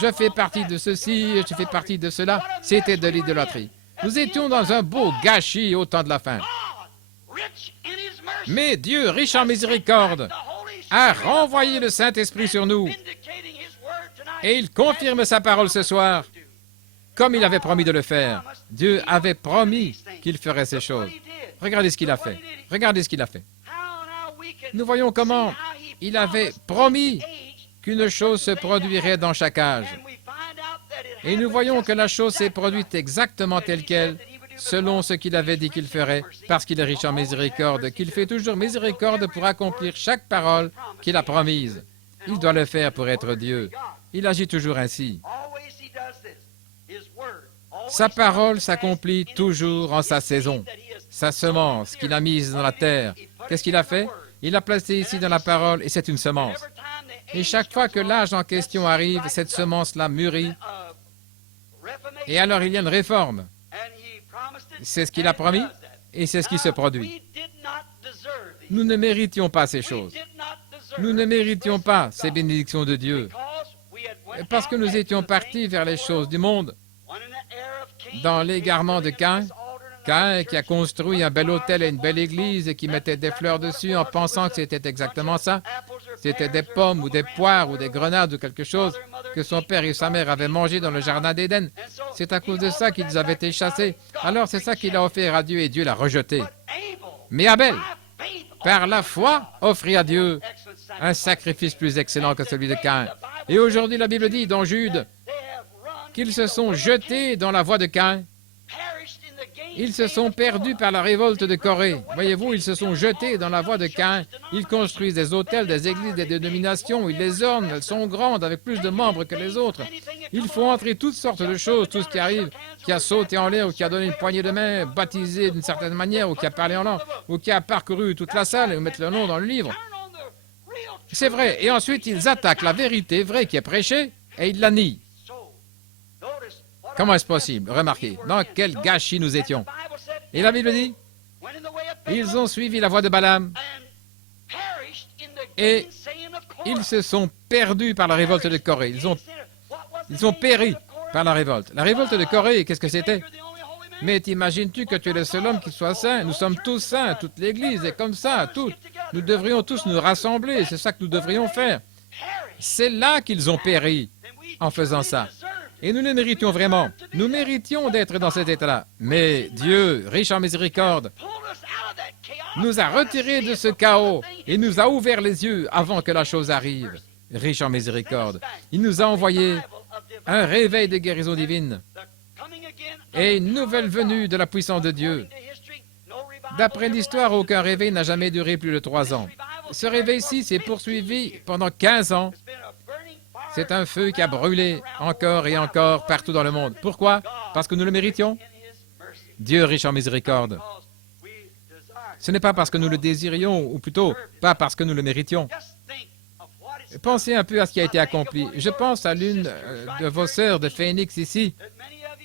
je fais partie de ceci, je fais partie de cela. C'était de l'idolâtrie. Nous étions dans un beau gâchis au temps de la fin. Mais Dieu, riche en miséricorde, a renvoyé le Saint-Esprit sur nous. Et il confirme sa parole ce soir, comme il avait promis de le faire. Dieu avait promis qu'il ferait ces choses. Regardez ce qu'il a fait. Regardez ce qu'il a fait. Nous voyons comment il avait promis qu'une chose se produirait dans chaque âge. Et nous voyons que la chose s'est produite exactement telle qu'elle, selon ce qu'il avait dit qu'il ferait, parce qu'il est riche en miséricorde, qu'il fait toujours miséricorde pour accomplir chaque parole qu'il a promise. Il doit le faire pour être Dieu. Il agit toujours ainsi. Sa parole s'accomplit toujours en sa saison. Sa semence qu'il a mise dans la terre. Qu'est-ce qu'il a fait? Il l'a placée ici dans la parole et c'est une semence. Et chaque fois que l'âge en question arrive, cette semence-là mûrit. Et alors il y a une réforme. C'est ce qu'il a promis et c'est ce qui se produit. Nous ne méritions pas ces choses. Nous ne méritions pas ces bénédictions de Dieu. Parce que nous étions partis vers les choses du monde. Dans l'égarement de Caïn, Caïn qui a construit un bel hôtel et une belle église et qui mettait des fleurs dessus en pensant que c'était exactement ça. C'était des pommes ou des poires ou des grenades ou quelque chose que son père et sa mère avaient mangé dans le jardin d'Éden. C'est à cause de ça qu'ils avaient été chassés. Alors c'est ça qu'il a offert à Dieu et Dieu l'a rejeté. Mais Abel, par la foi, offrit à Dieu un sacrifice plus excellent que celui de Caïn. Et aujourd'hui, la Bible dit dans Jude qu'ils se sont jetés dans la voie de Caïn Ils se sont perdus par la révolte de Corée. Voyez-vous, ils se sont jetés dans la voie de Caïn. Ils construisent des hôtels, des églises, des dénominations. Ils les ornent. Elles sont grandes, avec plus de membres que les autres. Ils font entrer toutes sortes de choses, tout ce qui arrive, qui a sauté en l'air, ou qui a donné une poignée de main, baptisé d'une certaine manière, ou qui a parlé en langue, ou qui a parcouru toute la salle et mettre le nom dans le livre. C'est vrai. Et ensuite, ils attaquent la vérité vraie qui est prêchée et ils la nient. Comment est-ce possible? Remarquez, dans quel gâchis nous étions. Et la Bible dit, ils ont suivi la voie de Balaam et ils se sont perdus par la révolte de Corée. Ils ont péri par la révolte. La révolte de Corée, qu'est-ce que c'était? Mais t'imagines-tu que tu es le seul homme qui soit saint? Nous sommes tous saints, toute l'Église est comme ça, toutes. Nous devrions tous nous rassembler, c'est ça que nous devrions faire. C'est là qu'ils ont péri en faisant ça. Et nous le méritions vraiment. Nous méritions d'être dans cet état-là. Mais Dieu, riche en miséricorde, nous a retirés de ce chaos et nous a ouvert les yeux avant que la chose arrive. Riche en miséricorde. Il nous a envoyé un réveil de guérison divine et une nouvelle venue de la puissance de Dieu. D'après l'histoire, aucun réveil n'a jamais duré plus de 3 ans. Ce réveil-ci s'est poursuivi pendant 15 ans. C'est un feu qui a brûlé encore et encore partout dans le monde. Pourquoi? Parce que nous le méritions. Dieu riche en miséricorde. Ce n'est pas parce que nous le désirions, ou plutôt, pas parce que nous le méritions. Pensez un peu à ce qui a été accompli. Je pense à l'une de vos sœurs de Phoenix ici,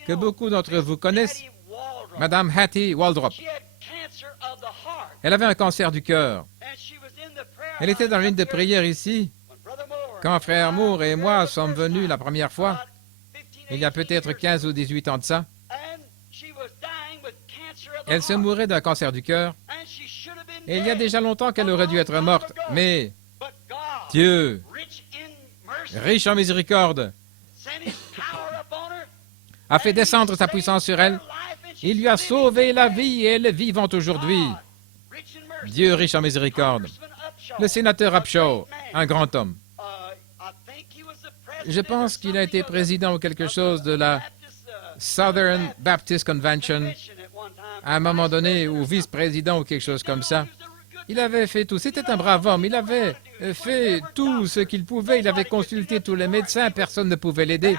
que beaucoup d'entre vous connaissent, Madame Hattie Waldrop. Elle avait un cancer du cœur. Elle était dans la ligne de prière ici, quand Frère Moore et moi sommes venus la première fois, il y a peut-être 15 ou 18 ans de ça. Elle se mourait d'un cancer du cœur, et il y a déjà longtemps qu'elle aurait dû être morte, mais Dieu, riche en miséricorde, a fait descendre sa puissance sur elle. Il lui a sauvé la vie et elle est vivante aujourd'hui. Dieu riche en miséricorde. Le sénateur Upshaw, un grand homme. Je pense qu'il a été président ou quelque chose de la Southern Baptist Convention à un moment donné, ou vice-président ou quelque chose comme ça. Il avait fait tout. C'était un brave homme. Il avait fait tout ce qu'il pouvait. Il avait consulté tous les médecins. Personne ne pouvait l'aider.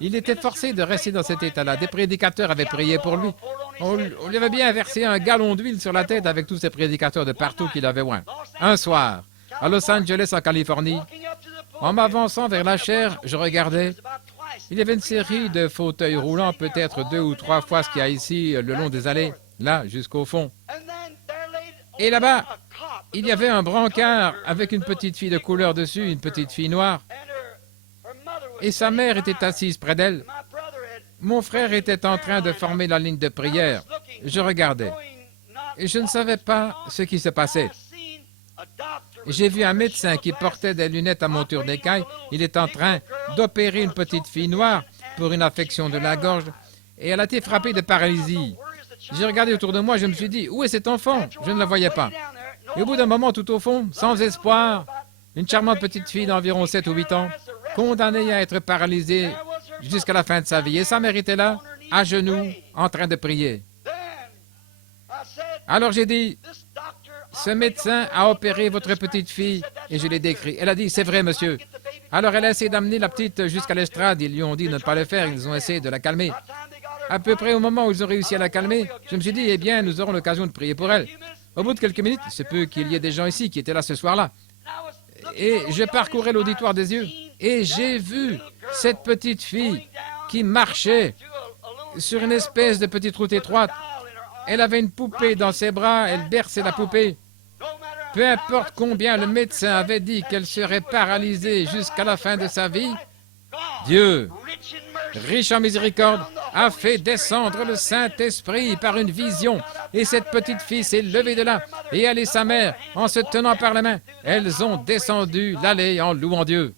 Il était forcé de rester dans cet état-là. Des prédicateurs avaient prié pour lui. On lui avait bien versé un gallon d'huile sur la tête avec tous ces prédicateurs de partout qu'il avait loin. Un soir, à Los Angeles, en Californie, en m'avançant vers la chaire, je regardais. Il y avait une série de fauteuils roulants, peut-être 2 ou 3 fois ce qu'il y a ici, le long des allées, là, jusqu'au fond. Et là-bas, il y avait un brancard avec une petite fille de couleur dessus, une petite fille noire. Et sa mère était assise près d'elle. Mon frère était en train de former la ligne de prière. Je regardais. Et je ne savais pas ce qui se passait. J'ai vu un médecin qui portait des lunettes à monture d'écaille. Il est en train d'opérer une petite fille noire pour une affection de la gorge. Et elle a été frappée de paralysie. J'ai regardé autour de moi, je me suis dit, où est cet enfant? Je ne la voyais pas. Et au bout d'un moment, tout au fond, sans espoir, une charmante petite fille d'environ 7 ou 8 ans, condamnée à être paralysée jusqu'à la fin de sa vie. Et sa mère était là, à genoux, en train de prier. Alors j'ai dit, ce médecin a opéré votre petite fille, et je l'ai décrit. Elle a dit, c'est vrai, monsieur. Alors elle a essayé d'amener la petite jusqu'à l'estrade. Ils lui ont dit de ne pas le faire, ils ont essayé de la calmer. À peu près au moment où ils ont réussi à la calmer, je me suis dit, eh bien, nous aurons l'occasion de prier pour elle. Au bout de quelques minutes, il se peut qu'il y ait des gens ici qui étaient là ce soir-là. Et je parcourais l'auditoire des yeux, et j'ai vu cette petite fille qui marchait sur une espèce de petite route étroite. Elle avait une poupée dans ses bras, elle berçait la poupée. Peu importe combien le médecin avait dit qu'elle serait paralysée jusqu'à la fin de sa vie, Dieu, riche en miséricorde, a fait descendre le Saint-Esprit par une vision. Et cette petite fille s'est levée de là, et elle et sa mère, en se tenant par la main, elles ont descendu l'allée en louant Dieu.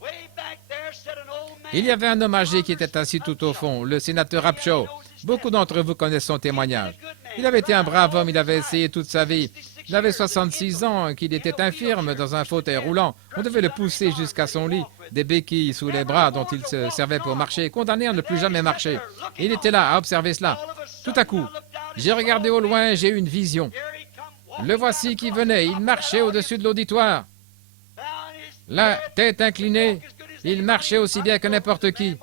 Il y avait un homme âgé qui était assis tout au fond, le sénateur Upshaw. Beaucoup d'entre vous connaissent son témoignage. Il avait été un brave homme, il avait essayé toute sa vie. Il avait 66 ans, qu'il était infirme dans un fauteuil roulant. On devait le pousser jusqu'à son lit, des béquilles sous les bras dont il se servait pour marcher, condamné à ne plus jamais marcher. Et il était là à observer cela. Tout à coup, J'ai regardé au loin, j'ai eu une vision. Le voici qui venait, il marchait au-dessus de l'auditoire. La tête inclinée, il marchait aussi bien que n'importe qui.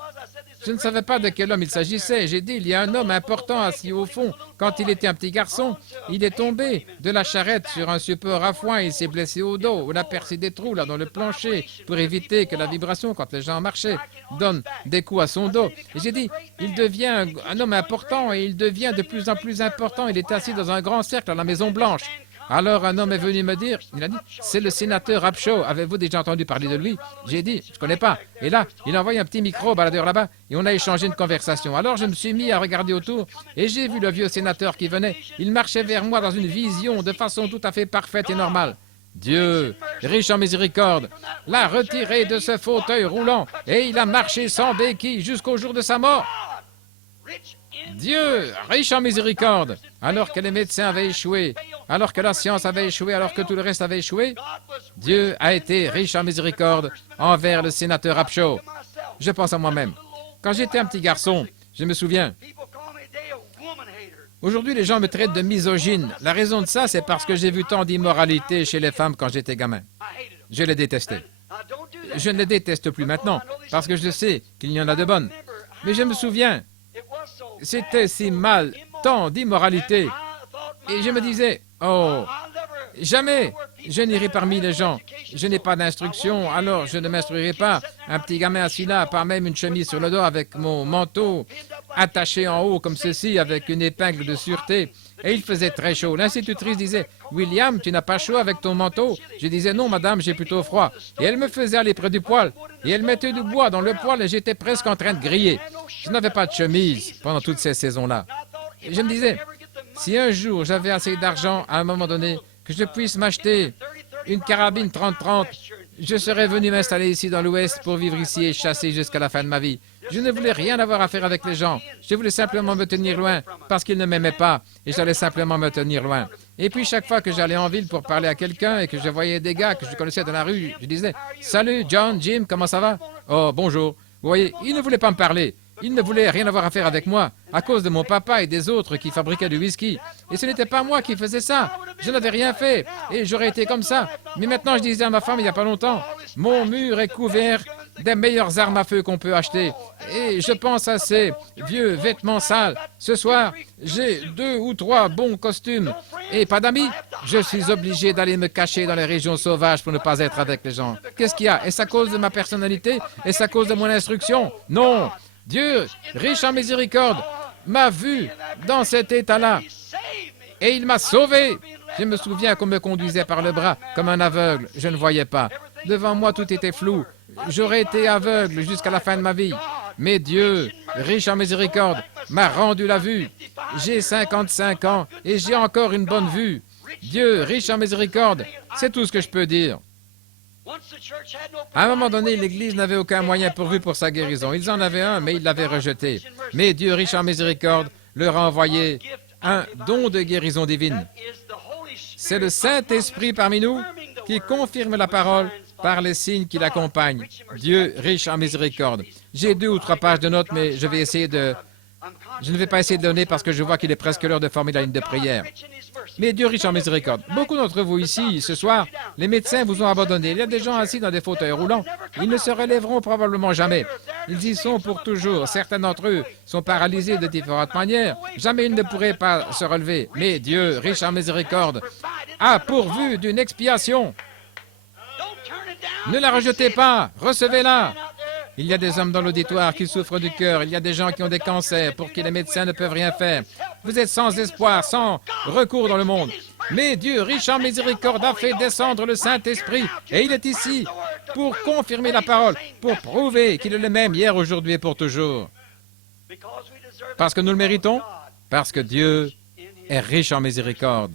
Je ne savais pas de quel homme il s'agissait. J'ai dit, il y a un homme important assis au fond. Quand il était un petit garçon, il est tombé de la charrette sur un support à foin. Il s'est blessé au dos. On a percé des trous là dans le plancher pour éviter que la vibration, quand les gens marchaient, donne des coups à son dos. Et j'ai dit, il devient un homme important et il devient de plus en plus important. Il est assis dans un grand cercle à la Maison-Blanche. Alors un homme est venu me dire, il a dit, c'est le sénateur Upshaw, avez-vous déjà entendu parler de lui? J'ai dit, je ne connais pas. Et là, il a envoyé un petit micro au baladeur là-bas et on a échangé une conversation. Alors je me suis mis à regarder autour et j'ai vu le vieux sénateur qui venait. Il marchait vers moi dans une vision de façon tout à fait parfaite et normale. Dieu, riche en miséricorde, l'a retiré de ce fauteuil roulant et il a marché sans béquille jusqu'au jour de sa mort. Dieu, riche en miséricorde, alors que les médecins avaient échoué, alors que la science avait échoué, alors que tout le reste avait échoué, Dieu a été riche en miséricorde envers le sénateur Upshaw. Je pense à moi-même. Quand j'étais un petit garçon, je me souviens, aujourd'hui les gens me traitent de misogyne. La raison de ça, c'est parce que j'ai vu tant d'immoralité chez les femmes quand j'étais gamin. Je les détestais. Je ne les déteste plus maintenant, parce que je sais qu'il y en a de bonnes. Mais je me souviens, c'était si mal, tant d'immoralité. Et je me disais, oh, jamais je n'irai parmi les gens. Je n'ai pas d'instruction, alors je ne m'instruirai pas. Un petit gamin assis là, pas même une chemise sur le dos avec mon manteau attaché en haut comme ceci avec une épingle de sûreté. Et il faisait très chaud. L'institutrice disait, « William, tu n'as pas chaud avec ton manteau ?» Je disais, « Non, madame, j'ai plutôt froid. » Et elle me faisait aller près du poêle. Et elle mettait du bois dans le poêle et j'étais presque en train de griller. Je n'avais pas de chemise pendant toutes ces saisons-là. Et je me disais, si un jour j'avais assez d'argent à un moment donné, que je puisse m'acheter une carabine 30-30, je serais venu m'installer ici dans l'Ouest pour vivre ici et chasser jusqu'à la fin de ma vie. Je ne voulais rien avoir à faire avec les gens. Je voulais simplement me tenir loin parce qu'ils ne m'aimaient pas et j'allais simplement me tenir loin. Et puis chaque fois que j'allais en ville pour parler à quelqu'un et que je voyais des gars que je connaissais dans la rue, je disais « Salut John, Jim, comment ça va? »« Oh, bonjour. » Vous voyez, ils ne voulaient pas me parler. Ils ne voulaient rien avoir à faire avec moi à cause de mon papa et des autres qui fabriquaient du whisky. Et ce n'était pas moi qui faisais ça. Je n'avais rien fait et j'aurais été comme ça. Mais maintenant, je disais à ma femme il n'y a pas longtemps, mon mur est couvert des meilleures armes à feu qu'on peut acheter. Et je pense à ces vieux vêtements sales. Ce soir, j'ai 2 ou 3 bons costumes et pas d'amis. Je suis obligé d'aller me cacher dans les régions sauvages pour ne pas être avec les gens. Qu'est-ce qu'il y a? Est-ce à cause de ma personnalité? Est-ce à cause de mon instruction? Non. Dieu, riche en miséricorde, m'a vu dans cet état-là et il m'a sauvé. Je me souviens qu'on me conduisait par le bras comme un aveugle. Je ne voyais pas. Devant moi, tout était flou. J'aurais été aveugle jusqu'à la fin de ma vie. Mais Dieu, riche en miséricorde, m'a rendu la vue. J'ai 55 ans et j'ai encore une bonne vue. Dieu, riche en miséricorde, c'est tout ce que je peux dire. À un moment donné, l'Église n'avait aucun moyen pourvu pour sa guérison. Ils en avaient un, mais ils l'avaient rejeté. Mais Dieu, riche en miséricorde, leur a envoyé un don de guérison divine. C'est le Saint-Esprit parmi nous qui confirme la parole par les signes qui l'accompagnent. Dieu, riche en miséricorde. J'ai 2 ou 3 pages de notes, mais je ne vais pas essayer de donner parce que je vois qu'il est presque l'heure de former la ligne de prière. Mais Dieu riche en miséricorde. Beaucoup d'entre vous ici, ce soir, les médecins vous ont abandonné. Il y a des gens assis dans des fauteuils roulants. Ils ne se relèveront probablement jamais. Ils y sont pour toujours. Certains d'entre eux sont paralysés de différentes manières. Jamais ils ne pourraient pas se relever. Mais Dieu, riche en miséricorde, a pourvu d'une expiation. Ne la rejetez pas. Recevez-la. Il y a des hommes dans l'auditoire qui souffrent du cœur. Il y a des gens qui ont des cancers pour qui les médecins ne peuvent rien faire. Vous êtes sans espoir, sans recours dans le monde. Mais Dieu, riche en miséricorde, a fait descendre le Saint-Esprit. Et il est ici pour confirmer la parole, pour prouver qu'il est le même hier, aujourd'hui et pour toujours. Parce que nous le méritons, parce que Dieu est riche en miséricorde.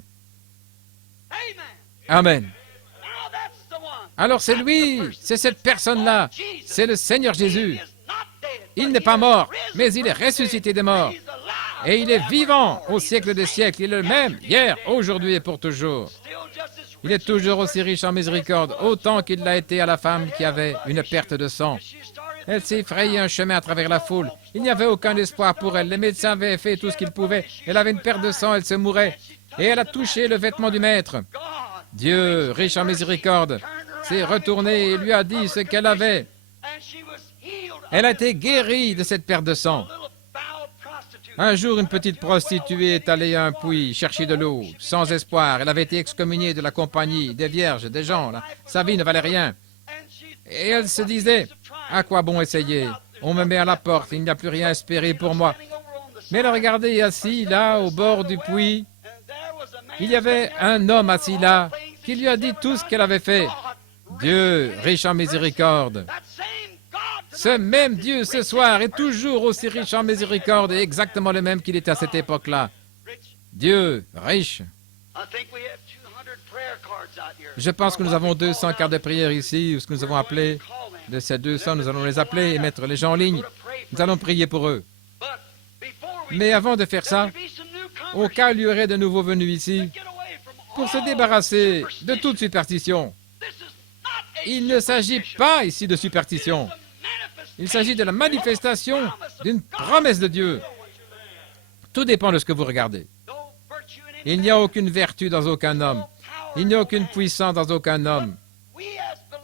Amen. Alors c'est lui, c'est cette personne-là, c'est le Seigneur Jésus. Il n'est pas mort, mais il est ressuscité des morts. Et il est vivant au siècle des siècles. Il est le même hier, aujourd'hui et pour toujours. Il est toujours aussi riche en miséricorde, autant qu'il l'a été à la femme qui avait une perte de sang. Elle s'est frayé un chemin à travers la foule. Il n'y avait aucun espoir pour elle. Les médecins avaient fait tout ce qu'ils pouvaient. Elle avait une perte de sang, elle se mourait. Et elle a touché le vêtement du maître. Dieu, riche en miséricorde, s'est retourné et lui a dit ce qu'elle avait. Elle a été guérie de cette perte de sang. Un jour, une petite prostituée est allée à un puits chercher de l'eau, sans espoir. Elle avait été excommuniée de la compagnie, des vierges, des gens. Là. Sa vie ne valait rien. Et elle se disait, à quoi bon essayer? On me met à la porte, il n'y a plus rien à espérer pour moi. Mais elle regardait assis là, au bord du puits. Il y avait un homme assis là, qui lui a dit tout ce qu'elle avait fait. Dieu, riche en miséricorde. Ce même Dieu, ce soir, est toujours aussi riche en miséricorde et exactement le même qu'il était à cette époque-là. Dieu, riche. Je pense que nous avons 200 cartes de prière ici, ou ce que nous avons appelé. De ces 200, nous allons les appeler et mettre les gens en ligne. Nous allons prier pour eux. Mais avant de faire ça, au cas où il y aurait de nouveaux venus ici, pour se débarrasser de toute superstition, il ne s'agit pas ici de superstition. Il s'agit de la manifestation d'une promesse de Dieu. Tout dépend de ce que vous regardez. Il n'y a aucune vertu dans aucun homme. Il n'y a aucune puissance dans aucun homme.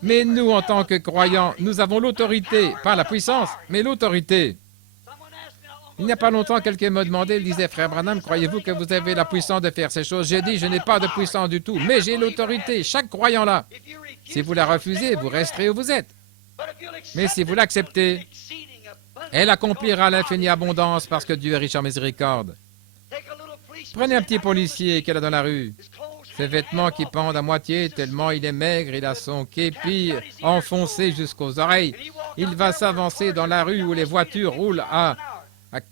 Mais nous, en tant que croyants, nous avons l'autorité, pas la puissance, mais l'autorité. Il n'y a pas longtemps, quelqu'un m'a demandé, il disait, frère Branham, croyez-vous que vous avez la puissance de faire ces choses? J'ai dit, je n'ai pas de puissance du tout, mais j'ai l'autorité, chaque croyant là. Si vous la refusez, vous resterez où vous êtes. Mais si vous l'acceptez, elle accomplira l'infinie abondance parce que Dieu est riche en miséricorde. Prenez un petit policier qui est là dans la rue. Ses vêtements qui pendent à moitié, tellement il est maigre, il a son képi enfoncé jusqu'aux oreilles. Il va s'avancer dans la rue où les voitures roulent à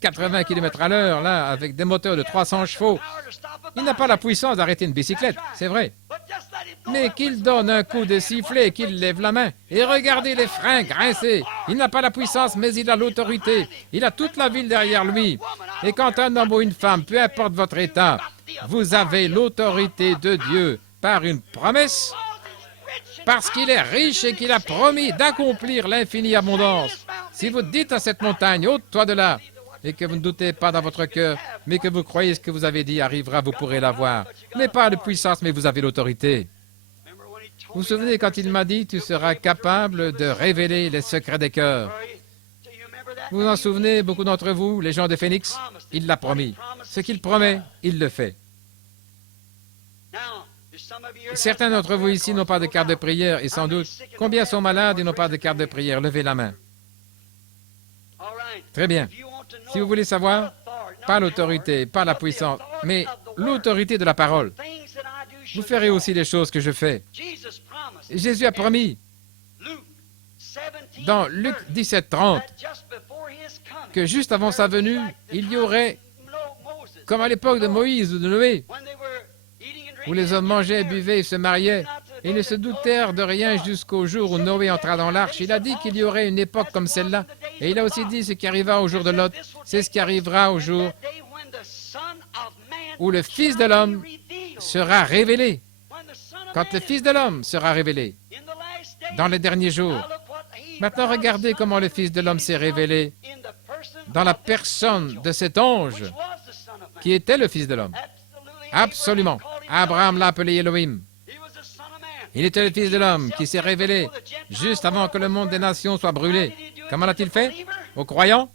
80 km à l'heure, là, avec des moteurs de 300 chevaux. Il n'a pas la puissance d'arrêter une bicyclette, c'est vrai. Mais qu'il donne un coup de sifflet, qu'il lève la main, et regardez les freins grincer. Il n'a pas la puissance, mais il a l'autorité. Il a toute la ville derrière lui. Et quand un homme ou une femme, peu importe votre état, vous avez l'autorité de Dieu par une promesse, parce qu'il est riche et qu'il a promis d'accomplir l'infinie abondance. Si vous dites à cette montagne, ôte-toi de là, et que vous ne doutez pas dans votre cœur, mais que vous croyez ce que vous avez dit arrivera, vous pourrez l'avoir. Mais pas de puissance, mais vous avez l'autorité. Vous vous souvenez quand il m'a dit, tu seras capable de révéler les secrets des cœurs. Vous vous en souvenez, beaucoup d'entre vous, les gens de Phoenix, il l'a promis. Ce qu'il promet, il le fait. Certains d'entre vous ici n'ont pas de carte de prière, et sans doute, combien sont malades et n'ont pas de carte de prière? Levez la main. Très bien. Si vous voulez savoir, pas l'autorité, pas la puissance, mais l'autorité de la parole. Vous ferez aussi les choses que je fais. Jésus a promis, dans Luc 17, 30, que juste avant sa venue, il y aurait, comme à l'époque de Moïse ou de Noé, où les hommes mangeaient, buvaient et se mariaient, et ne se doutèrent de rien jusqu'au jour où Noé entra dans l'arche. Il a dit qu'il y aurait une époque comme celle-là, et il a aussi dit ce qui arriva au jour de Lot, c'est ce qui arrivera au jour où le Fils de l'homme sera révélé. Quand le Fils de l'homme sera révélé, dans les derniers jours. Maintenant, regardez comment le Fils de l'homme s'est révélé dans la personne de cet ange qui était le Fils de l'homme. Absolument. Abraham l'a appelé Elohim. Il était le Fils de l'homme qui s'est révélé juste avant que le monde des nations soit brûlé. Comment l'a-t-il fait? Aux croyants?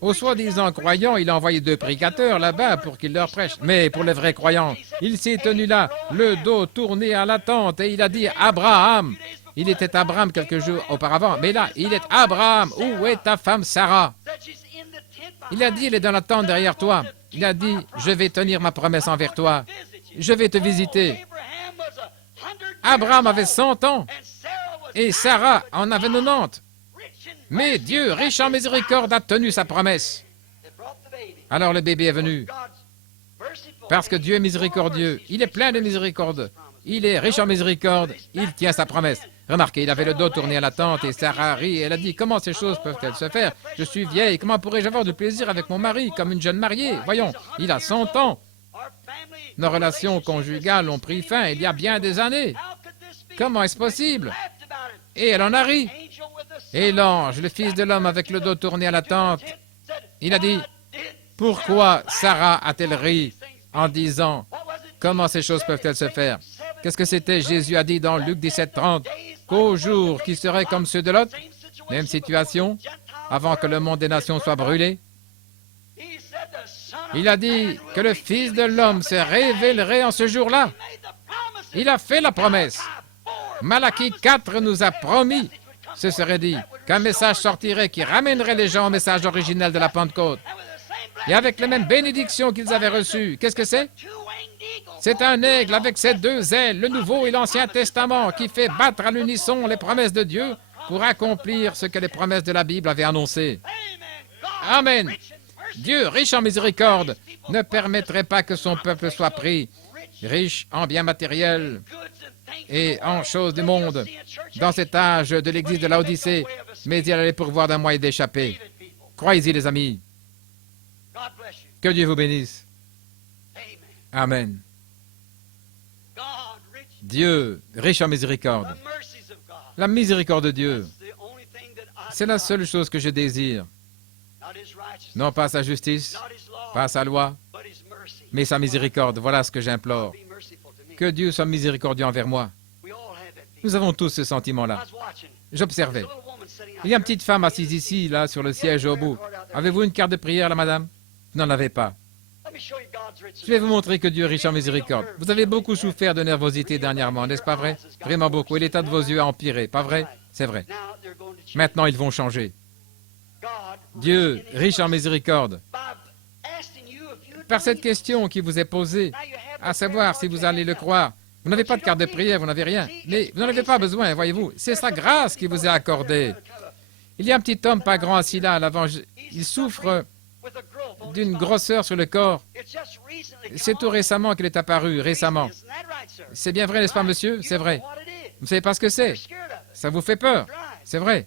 Aux soi-disant croyants, il a envoyé 2 prédicateurs là-bas pour qu'ils leur prêchent. Mais pour les vrais croyants, il s'est tenu là, le dos tourné à la tente, et il a dit « Abraham ». Il était Abraham quelques jours auparavant, mais là, il est Abraham. Où est ta femme Sarah? Il a dit, elle est dans la tente derrière toi. Il a dit, je vais tenir ma promesse envers toi. Je vais te visiter. Abraham avait 100 ans et Sarah en avait 90. Mais Dieu, riche en miséricorde, a tenu sa promesse. Alors le bébé est venu. Parce que Dieu est miséricordieux. Il est plein de miséricorde. Il est riche en miséricorde. Il tient sa promesse. Remarquez, il avait le dos tourné à la tente et Sarah rit. Elle a dit, comment ces choses peuvent-elles se faire? Je suis vieille. Comment pourrais-je avoir du plaisir avec mon mari comme une jeune mariée? Voyons, il a 100 ans. Nos relations conjugales ont pris fin il y a bien des années. Comment est-ce possible? Et elle en a ri. Et l'ange, le Fils de l'homme avec le dos tourné à la tente, il a dit, « Pourquoi Sarah a-t-elle ri en disant, « Comment ces choses peuvent-elles se faire ?» Qu'est-ce que c'était? Jésus a dit dans Luc 17, 30, qu'au jour qui serait comme ceux de Lot, même situation, avant que le monde des nations soit brûlé, il a dit que le Fils de l'homme se révélerait en ce jour-là. Il a fait la promesse. Malachie 4 nous a promis, ce serait dit, qu'un message sortirait qui ramènerait les gens au message originel de la Pentecôte. Et avec les mêmes bénédictions qu'ils avaient reçues. Qu'est-ce que c'est? C'est un aigle avec ses deux ailes, le Nouveau et l'Ancien Testament, qui fait battre à l'unisson les promesses de Dieu pour accomplir ce que les promesses de la Bible avaient annoncé. Amen. Dieu, riche en miséricorde, ne permettrait pas que son peuple soit pris, riche en biens matériels et en choses du monde, dans cet âge de l'église de Laodicée, mais il allait pourvoir d'un moyen d'échapper. Croyez-y, les amis. Que Dieu vous bénisse. Amen. Dieu, riche en miséricorde. La miséricorde de Dieu, c'est la seule chose que je désire. Non pas sa justice, pas sa loi, mais sa miséricorde. Voilà ce que j'implore. Que Dieu soit miséricordieux envers moi. Nous avons tous ce sentiment-là. J'observais. Il y a une petite femme assise ici, là, sur le siège au bout. Avez-vous une carte de prière, là, madame? Vous n'en avez pas. Je vais vous montrer que Dieu est riche en miséricorde. Vous avez beaucoup souffert de nervosité dernièrement, n'est-ce pas vrai? Vraiment beaucoup. Et l'état de vos yeux a empiré, pas vrai? C'est vrai. Maintenant, ils vont changer. Dieu, riche en miséricorde, par cette question qui vous est posée, à savoir si vous allez le croire, vous n'avez pas de carte de prière, vous n'avez rien, mais vous n'en avez pas besoin, voyez-vous. C'est sa grâce qui vous est accordée. Il y a un petit homme pas grand assis là, à l'avant. Il souffre d'une grosseur sur le corps. C'est tout récemment qu'il est apparu, récemment. C'est bien vrai, n'est-ce pas, monsieur? C'est vrai. Vous ne savez pas ce que c'est? Ça vous fait peur? C'est vrai.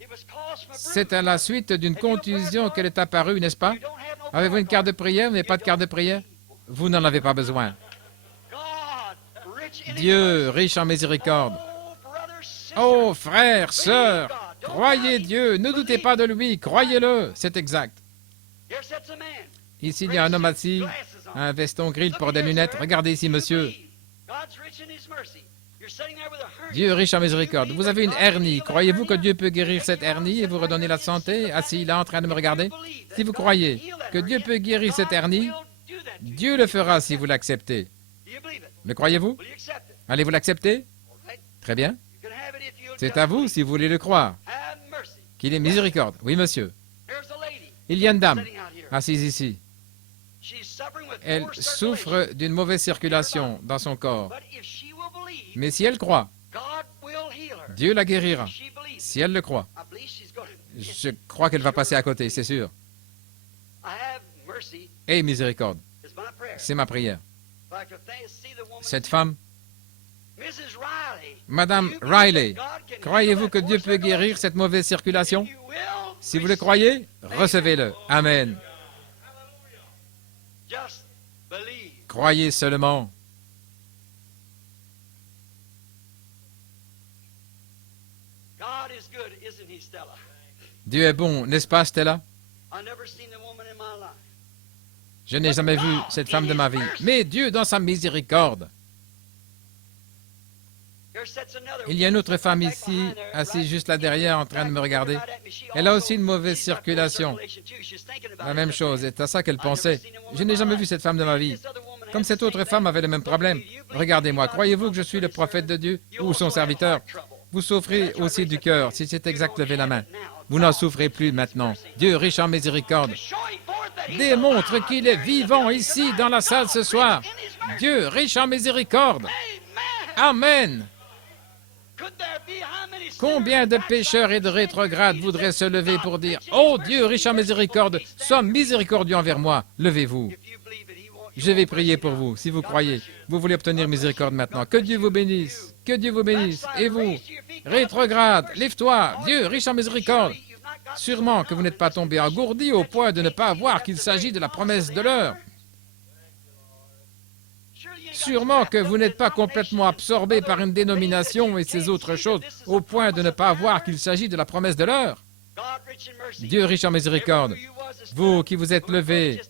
C'est à la suite d'une contusion qu'elle est apparue, n'est-ce pas? Avez-vous une carte de prière? Vous n'avez pas de carte de prière? Vous n'en avez pas besoin. Dieu, riche en miséricorde. Oh, frères, sœurs, croyez Dieu, ne doutez pas de lui, croyez-le, c'est exact. Ici, il y a un homme assis, un veston gris pour des lunettes. Regardez ici, monsieur. Dieu riche en miséricorde. Vous avez une hernie. Croyez-vous que Dieu peut guérir cette hernie et vous redonner la santé? Assis là, en train de me regarder. Si vous croyez que Dieu peut guérir cette hernie, Dieu le fera si vous l'acceptez. Le croyez-vous? Allez-vous l'accepter? Très bien. C'est à vous si vous voulez le croire. Qu'il est miséricorde. Oui, monsieur. Il y a une dame assise ici. Elle souffre d'une mauvaise circulation dans son corps. Mais si elle croit, Dieu la guérira. Si elle le croit. Je crois qu'elle va passer à côté, c'est sûr. Et miséricorde. C'est ma prière. Cette femme, Madame Riley, croyez-vous que Dieu peut guérir cette mauvaise circulation? Si vous le croyez, recevez-le. Amen. Croyez seulement. Dieu est bon, n'est-ce pas, Stella? Je n'ai jamais vu cette femme de ma vie. Mais Dieu, dans sa miséricorde. Il y a une autre femme ici, assise juste là derrière, en train de me regarder. Elle a aussi une mauvaise circulation. La même chose, c'est à ça qu'elle pensait. Je n'ai jamais vu cette femme de ma vie. Comme cette autre femme avait le même problème. Regardez-moi, croyez-vous que je suis le prophète de Dieu ou son serviteur? Vous souffrez aussi du cœur, si c'est exact, levez la main. Vous n'en souffrez plus maintenant. Dieu, riche en miséricorde, démontre qu'il est vivant ici dans la salle ce soir. Dieu, riche en miséricorde. Amen. Combien de pécheurs et de rétrogrades voudraient se lever pour dire « Oh Dieu, riche en miséricorde, sois miséricordieux envers moi. » Levez-vous. Je vais prier pour vous, si vous croyez. Vous voulez obtenir miséricorde maintenant. Que Dieu vous bénisse. Que Dieu vous bénisse. Et vous, rétrograde, lève-toi. Dieu, riche en miséricorde. Sûrement que vous n'êtes pas tombé engourdi au point de ne pas voir qu'il s'agit de la promesse de l'heure. Sûrement que vous n'êtes pas complètement absorbé par une dénomination et ces autres choses, au point de ne pas voir qu'il s'agit de la promesse de l'heure. Dieu riche en miséricorde, vous qui vous êtes levés,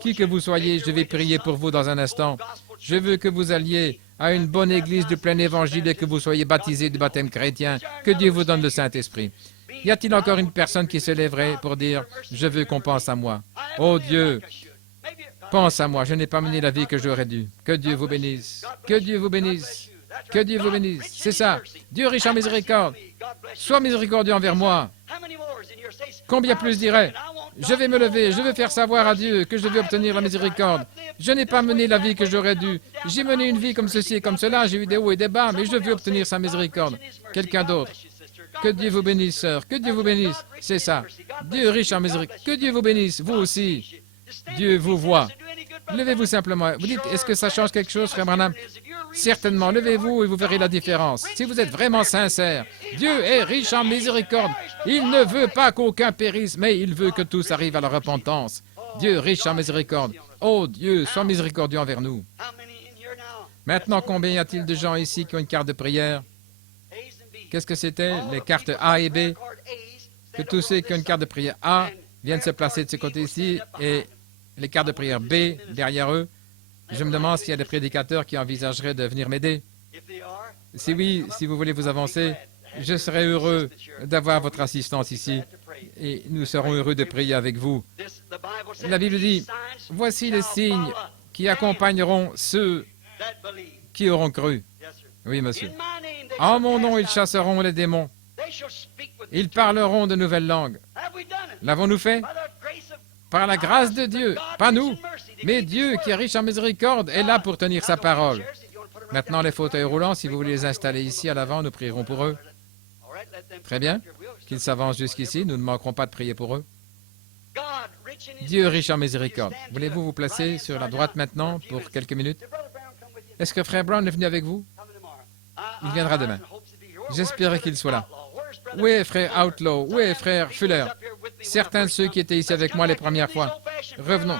qui que vous soyez, je vais prier pour vous dans un instant. Je veux que vous alliez à une bonne église du plein évangile et que vous soyez baptisés du baptême chrétien. Que Dieu vous donne le Saint-Esprit. Y a-t-il encore une personne qui se lèverait pour dire « Je veux qu'on pense à moi ». Oh Dieu, pense à moi, je n'ai pas mené la vie que j'aurais dû. Que Dieu vous bénisse. Que Dieu vous bénisse. Que Dieu vous bénisse. C'est ça. Dieu riche en miséricorde. Sois miséricordieux envers moi. Combien plus dirait, je vais me lever, je vais faire savoir à Dieu que je vais obtenir la miséricorde. Je n'ai pas mené la vie que j'aurais dû. J'ai mené une vie comme ceci et comme cela, j'ai eu des hauts et des bas, mais je veux obtenir sa miséricorde. Quelqu'un d'autre. Que Dieu vous bénisse, sœur. Que Dieu vous bénisse. C'est ça. Dieu riche en miséricorde. Que Dieu vous bénisse, vous aussi. Dieu vous voit. Levez-vous simplement. Vous dites, est-ce que ça change quelque chose, frère Branham? Certainement, levez-vous et vous verrez la différence. Si vous êtes vraiment sincère, Dieu est riche en miséricorde. Il ne veut pas qu'aucun périsse, mais il veut que tous arrivent à la repentance. Dieu riche en miséricorde. Oh Dieu, sois miséricordieux envers nous. Maintenant, combien y a-t-il de gens ici qui ont une carte de prière? Qu'est-ce que c'était? Les cartes A et B. Que tous ceux qui ont une carte de prière A viennent se placer de ce côté-ci et les cartes de prière B derrière eux. Je me demande s'il y a des prédicateurs qui envisageraient de venir m'aider. Si oui, si vous voulez vous avancer, je serai heureux d'avoir votre assistance ici et nous serons heureux de prier avec vous. La Bible dit, « Voici les signes qui accompagneront ceux qui auront cru. » Oui, monsieur. « En mon nom, ils chasseront les démons. Ils parleront de nouvelles langues. » L'avons-nous fait? Par la grâce de Dieu, pas nous, mais Dieu qui est riche en miséricorde est là pour tenir sa parole. Maintenant, les fauteuils roulants, si vous voulez les installer ici à l'avant, nous prierons pour eux. Très bien. Qu'ils s'avancent jusqu'ici, nous ne manquerons pas de prier pour eux. Dieu riche en miséricorde. Voulez-vous vous placer sur la droite maintenant pour quelques minutes? Est-ce que Frère Brown est venu avec vous? Il viendra demain. J'espérais qu'il soit là. Où est Frère Outlaw? Où est Frère Fuller? Certains de ceux qui étaient ici avec moi les premières fois. Revenons.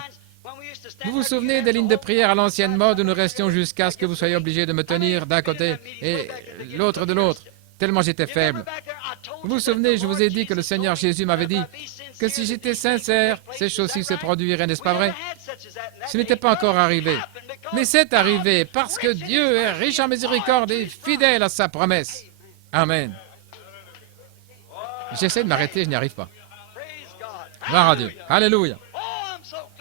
Vous vous souvenez des lignes de prière à l'ancienne mode où nous restions jusqu'à ce que vous soyez obligés de me tenir d'un côté et l'autre de l'autre, tellement j'étais faible. Vous vous souvenez, je vous ai dit que le Seigneur Jésus m'avait dit que si j'étais sincère, ces choses-ci se produiraient, n'est-ce pas vrai? Ce n'était pas encore arrivé. Mais c'est arrivé parce que Dieu est riche en miséricorde et fidèle à sa promesse. Amen. J'essaie de m'arrêter, je n'y arrive pas. Gloire à Dieu. Alléluia.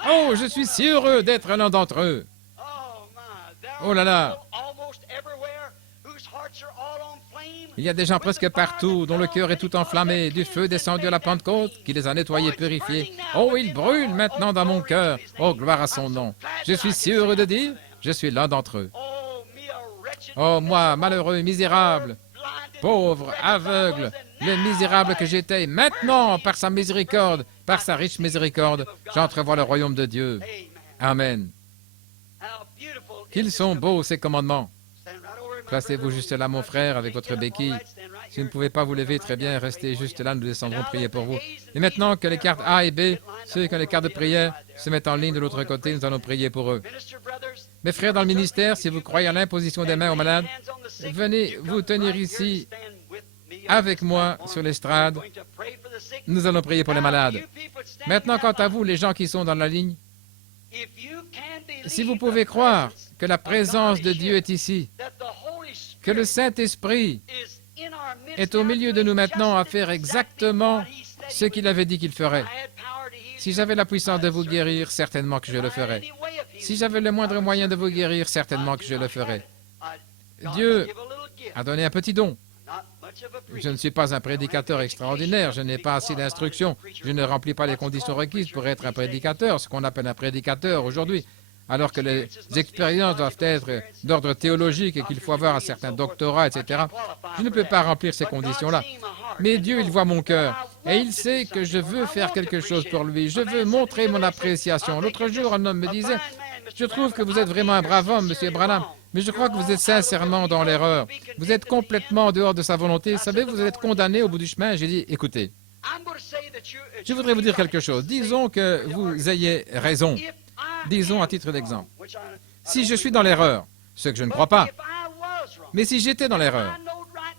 Oh, je suis si heureux d'être l'un d'entre eux. Oh là là. Il y a des gens presque partout dont le cœur est tout enflammé, du feu descendu à la Pentecôte qui les a nettoyés, purifiés. Oh, il brûle maintenant dans mon cœur. Oh, gloire à son nom. Je suis si heureux de dire, je suis l'un d'entre eux. Oh, moi, malheureux, misérable, pauvre, aveugle, le misérable que j'étais, maintenant, par sa miséricorde, par sa riche miséricorde, j'entrevois le royaume de Dieu. Amen. Qu'ils sont beaux, ces commandements. Placez-vous juste là, mon frère, avec votre béquille. Si vous ne pouvez pas vous lever, très bien, restez juste là, nous descendrons prier pour vous. Et maintenant que les cartes A et B, ceux qui ont les cartes de prière, se mettent en ligne de l'autre côté, nous allons prier pour eux. Mes frères dans le ministère, si vous croyez à l'imposition des mains aux malades, venez vous tenir ici avec moi sur l'estrade. Nous allons prier pour les malades. Maintenant, quant à vous, les gens qui sont dans la ligne, si vous pouvez croire que la présence de Dieu est ici, que le Saint-Esprit est au milieu de nous maintenant à faire exactement ce qu'il avait dit qu'il ferait. Si j'avais la puissance de vous guérir, certainement que je le ferais. Si j'avais le moindre moyen de vous guérir, certainement que je le ferais. Dieu a donné un petit don. Je ne suis pas un prédicateur extraordinaire, je n'ai pas assez d'instruction, je ne remplis pas les conditions requises pour être un prédicateur, ce qu'on appelle un prédicateur aujourd'hui, alors que les expériences doivent être d'ordre théologique et qu'il faut avoir un certain doctorat, etc. Je ne peux pas remplir ces conditions-là. Mais Dieu, il voit mon cœur et il sait que je veux faire quelque chose pour lui. Je veux montrer mon appréciation. L'autre jour, un homme me disait, « Je trouve que vous êtes vraiment un brave homme, M. Branham, mais je crois que vous êtes sincèrement dans l'erreur. Vous êtes complètement en dehors de sa volonté. Vous savez, vous êtes condamné au bout du chemin. » J'ai dit, « Écoutez, je voudrais vous dire quelque chose. Disons que vous ayez raison. Disons à titre d'exemple. Si je suis dans l'erreur, ce que je ne crois pas. Mais si j'étais dans l'erreur,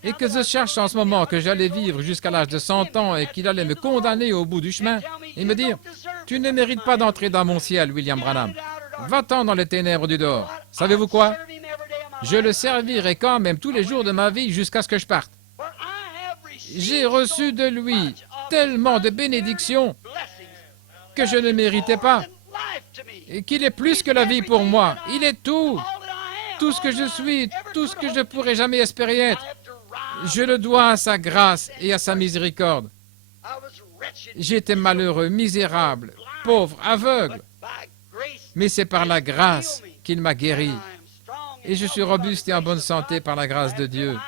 et que je cherche en ce moment que j'allais vivre jusqu'à l'âge de 100 ans et qu'il allait me condamner au bout du chemin et me dire « Tu ne mérites pas d'entrer dans mon ciel, William Branham. Va-t'en dans les ténèbres du dehors. » Savez-vous quoi? Je le servirai quand même tous les jours de ma vie jusqu'à ce que je parte. J'ai reçu de lui tellement de bénédictions que je ne méritais pas et qu'il est plus que la vie pour moi. Il est tout. Tout ce que je suis, tout ce que je pourrais jamais espérer être. Je le dois à sa grâce et à sa miséricorde. J'étais malheureux, misérable, pauvre, aveugle. Mais c'est par la grâce qu'il m'a guéri. Et je suis robuste et en bonne santé par la grâce de Dieu.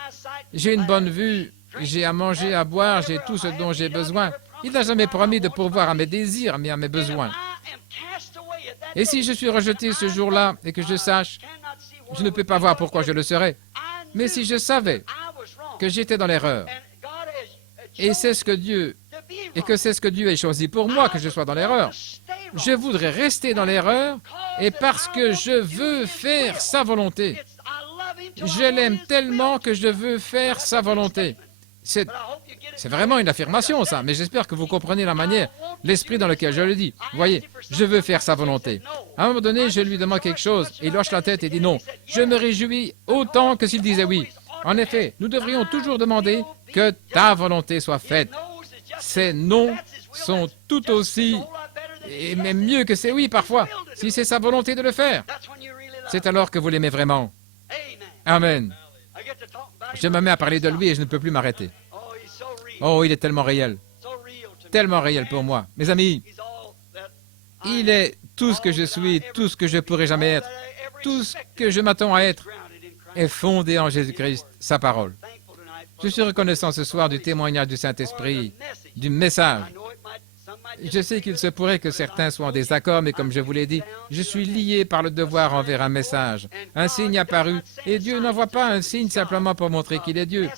J'ai une bonne vue, j'ai à manger, à boire, j'ai tout ce dont j'ai besoin. Il n'a jamais promis de pourvoir à mes désirs, mais à mes besoins. Et si je suis rejeté ce jour-là et que je sache, je ne peux pas voir pourquoi je le serais. Mais si je savais que j'étais dans l'erreur, et c'est ce que Dieu a choisi pour moi que je sois dans l'erreur, je voudrais rester dans l'erreur, et parce que je veux faire sa volonté. Je l'aime tellement que je veux faire sa volonté. C'est vraiment une affirmation, ça, mais j'espère que vous comprenez la manière, l'esprit dans lequel je le dis. Voyez, je veux faire sa volonté. À un moment donné, je lui demande quelque chose, et il hoche la tête et dit non. Je me réjouis autant que s'il disait oui. En effet, nous devrions toujours demander que ta volonté soit faite. Ces non sont tout aussi, et même mieux que ces oui parfois, si c'est sa volonté de le faire. C'est alors que vous l'aimez vraiment. Amen. Je me mets à parler de lui et je ne peux plus m'arrêter. Oh, il est tellement réel pour moi. Mes amis, il est tout ce que je suis, tout ce que je pourrais jamais être, tout ce que je m'attends à être est fondé en Jésus-Christ, sa parole. Je suis reconnaissant ce soir du témoignage du Saint-Esprit, du message. Je sais qu'il se pourrait que certains soient en désaccord, mais comme je vous l'ai dit, je suis lié par le devoir envers un message. Un signe apparu, et Dieu n'envoie pas un signe simplement pour montrer qu'il est Dieu.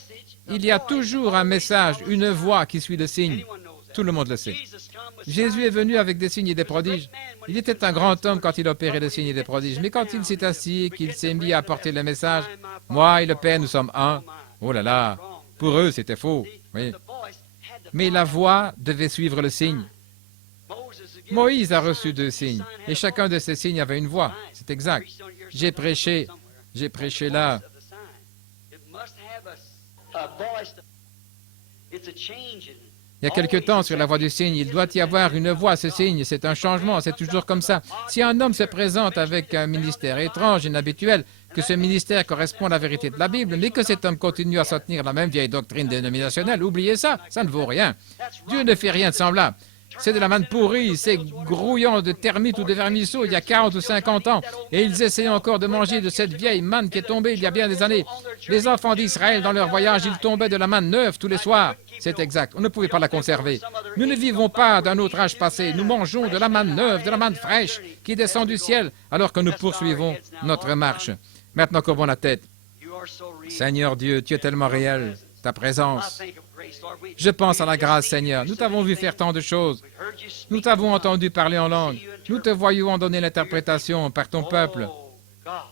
Il y a toujours un message, une voix qui suit le signe. Tout le monde le sait. Jésus est venu avec des signes et des prodiges. Il était un grand homme quand il opérait des signes et des prodiges, mais quand il s'est assis et qu'il s'est mis à porter le message, « Moi et le Père, nous sommes un. » Oh là là, pour eux, c'était faux. Oui. Mais la voix devait suivre le signe. Moïse a reçu 2 signes, et chacun de ces signes avait une voix. C'est exact. J'ai prêché là. Il y a quelque temps, sur la voie du signe, il doit y avoir une voix, ce signe, c'est un changement, c'est toujours comme ça. Si un homme se présente avec un ministère étrange, inhabituel, que ce ministère correspond à la vérité de la Bible, mais que cet homme continue à soutenir la même vieille doctrine dénominationnelle, oubliez ça, ça ne vaut rien. Dieu ne fait rien de semblable. C'est de la manne pourrie, c'est grouillant de termites ou de vermisseaux il y a 40 ou 50 ans, et ils essaient encore de manger de cette vieille manne qui est tombée il y a bien des années. Les enfants d'Israël, dans leur voyage, ils tombaient de la manne neuve tous les soirs. C'est exact, on ne pouvait pas la conserver. Nous ne vivons pas d'un autre âge passé, nous mangeons de la manne neuve, de la manne fraîche, qui descend du ciel, alors que nous poursuivons notre marche. Maintenant, courbons la tête. Seigneur Dieu, tu es tellement réel, ta présence. Je pense à la grâce, Seigneur. Nous t'avons vu faire tant de choses. Nous t'avons entendu parler en langue. Nous te voyons en donner l'interprétation par ton peuple.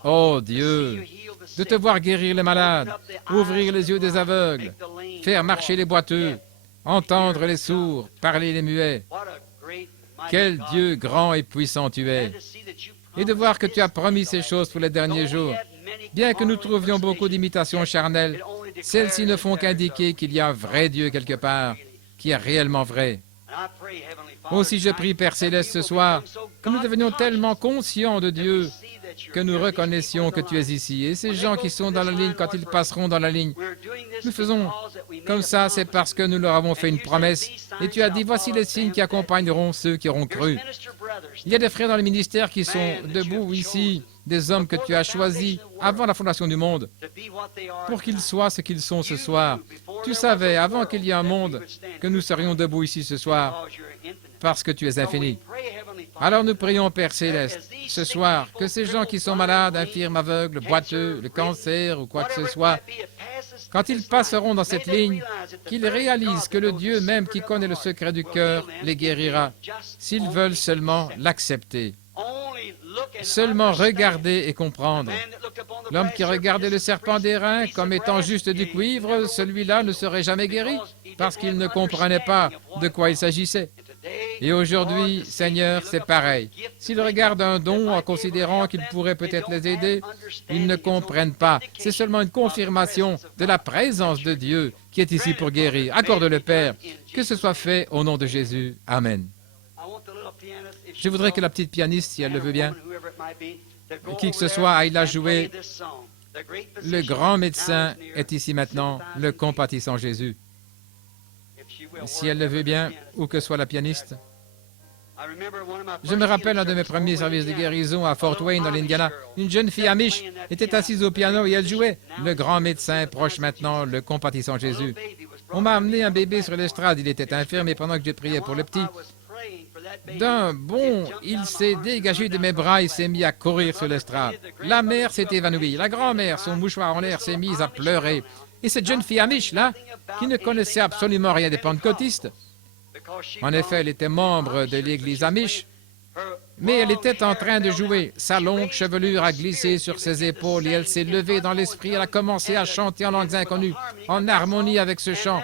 Oh Dieu, de te voir guérir les malades, ouvrir les yeux des aveugles, faire marcher les boiteux, entendre les sourds, parler les muets. Quel Dieu grand et puissant tu es. Et de voir que tu as promis ces choses pour les derniers jours. Bien que nous trouvions beaucoup d'imitations charnelles, celles-ci ne font qu'indiquer qu'il y a un vrai Dieu quelque part, qui est réellement vrai. Aussi je prie, Père Céleste, ce soir, que nous devenions tellement conscients de Dieu, que nous reconnaissions que tu es ici. Et ces gens qui sont dans la ligne, quand ils passeront dans la ligne, nous faisons comme ça, c'est parce que nous leur avons fait une promesse. Et tu as dit, voici les signes qui accompagneront ceux qui auront cru. Il y a des frères dans le ministère qui sont debout ici, des hommes que tu as choisis avant la fondation du monde, pour qu'ils soient ce qu'ils sont ce soir. Tu savais, avant qu'il y ait un monde, que nous serions debout ici ce soir, parce que tu es infini. Alors nous prions, Père Céleste, ce soir, que ces gens qui sont malades, infirmes, aveugles, boiteux, le cancer ou quoi que ce soit, quand ils passeront dans cette ligne, qu'ils réalisent que le Dieu même qui connaît le secret du cœur les guérira, s'ils veulent seulement l'accepter. Seulement regarder et comprendre. L'homme qui regardait le serpent d'airain comme étant juste du cuivre, celui-là ne serait jamais guéri, parce qu'il ne comprenait pas de quoi il s'agissait. Et aujourd'hui, Seigneur, c'est pareil. S'ils regardent un don en considérant qu'il pourrait peut-être les aider, ils ne comprennent pas. C'est seulement une confirmation de la présence de Dieu qui est ici pour guérir. Accorde le Père, que ce soit fait au nom de Jésus. Amen. Je voudrais que la petite pianiste, si elle le veut bien, qui que ce soit, aille la jouer. Le grand médecin est ici maintenant, le compatissant Jésus. Si elle le veut bien, où que soit la pianiste. Je me rappelle un de mes premiers services de guérison à Fort Wayne, dans l'Indiana. Une jeune fille amish était assise au piano et elle jouait. Le grand médecin proche maintenant, le compatissant Jésus. On m'a amené un bébé sur l'estrade. Il était infirme et pendant que je priais pour le petit, d'un bond, il s'est dégagé de mes bras et s'est mis à courir sur l'estrade. La mère s'est évanouie. La grand-mère, son mouchoir en l'air, s'est mise à pleurer. Et cette jeune fille amish, là, qui ne connaissait absolument rien des pentecôtistes, en effet, elle était membre de l'église amish, mais elle était en train de jouer. Sa longue chevelure a glissé sur ses épaules et elle s'est levée dans l'esprit. Elle a commencé à chanter en langues inconnues, en harmonie avec ce chant.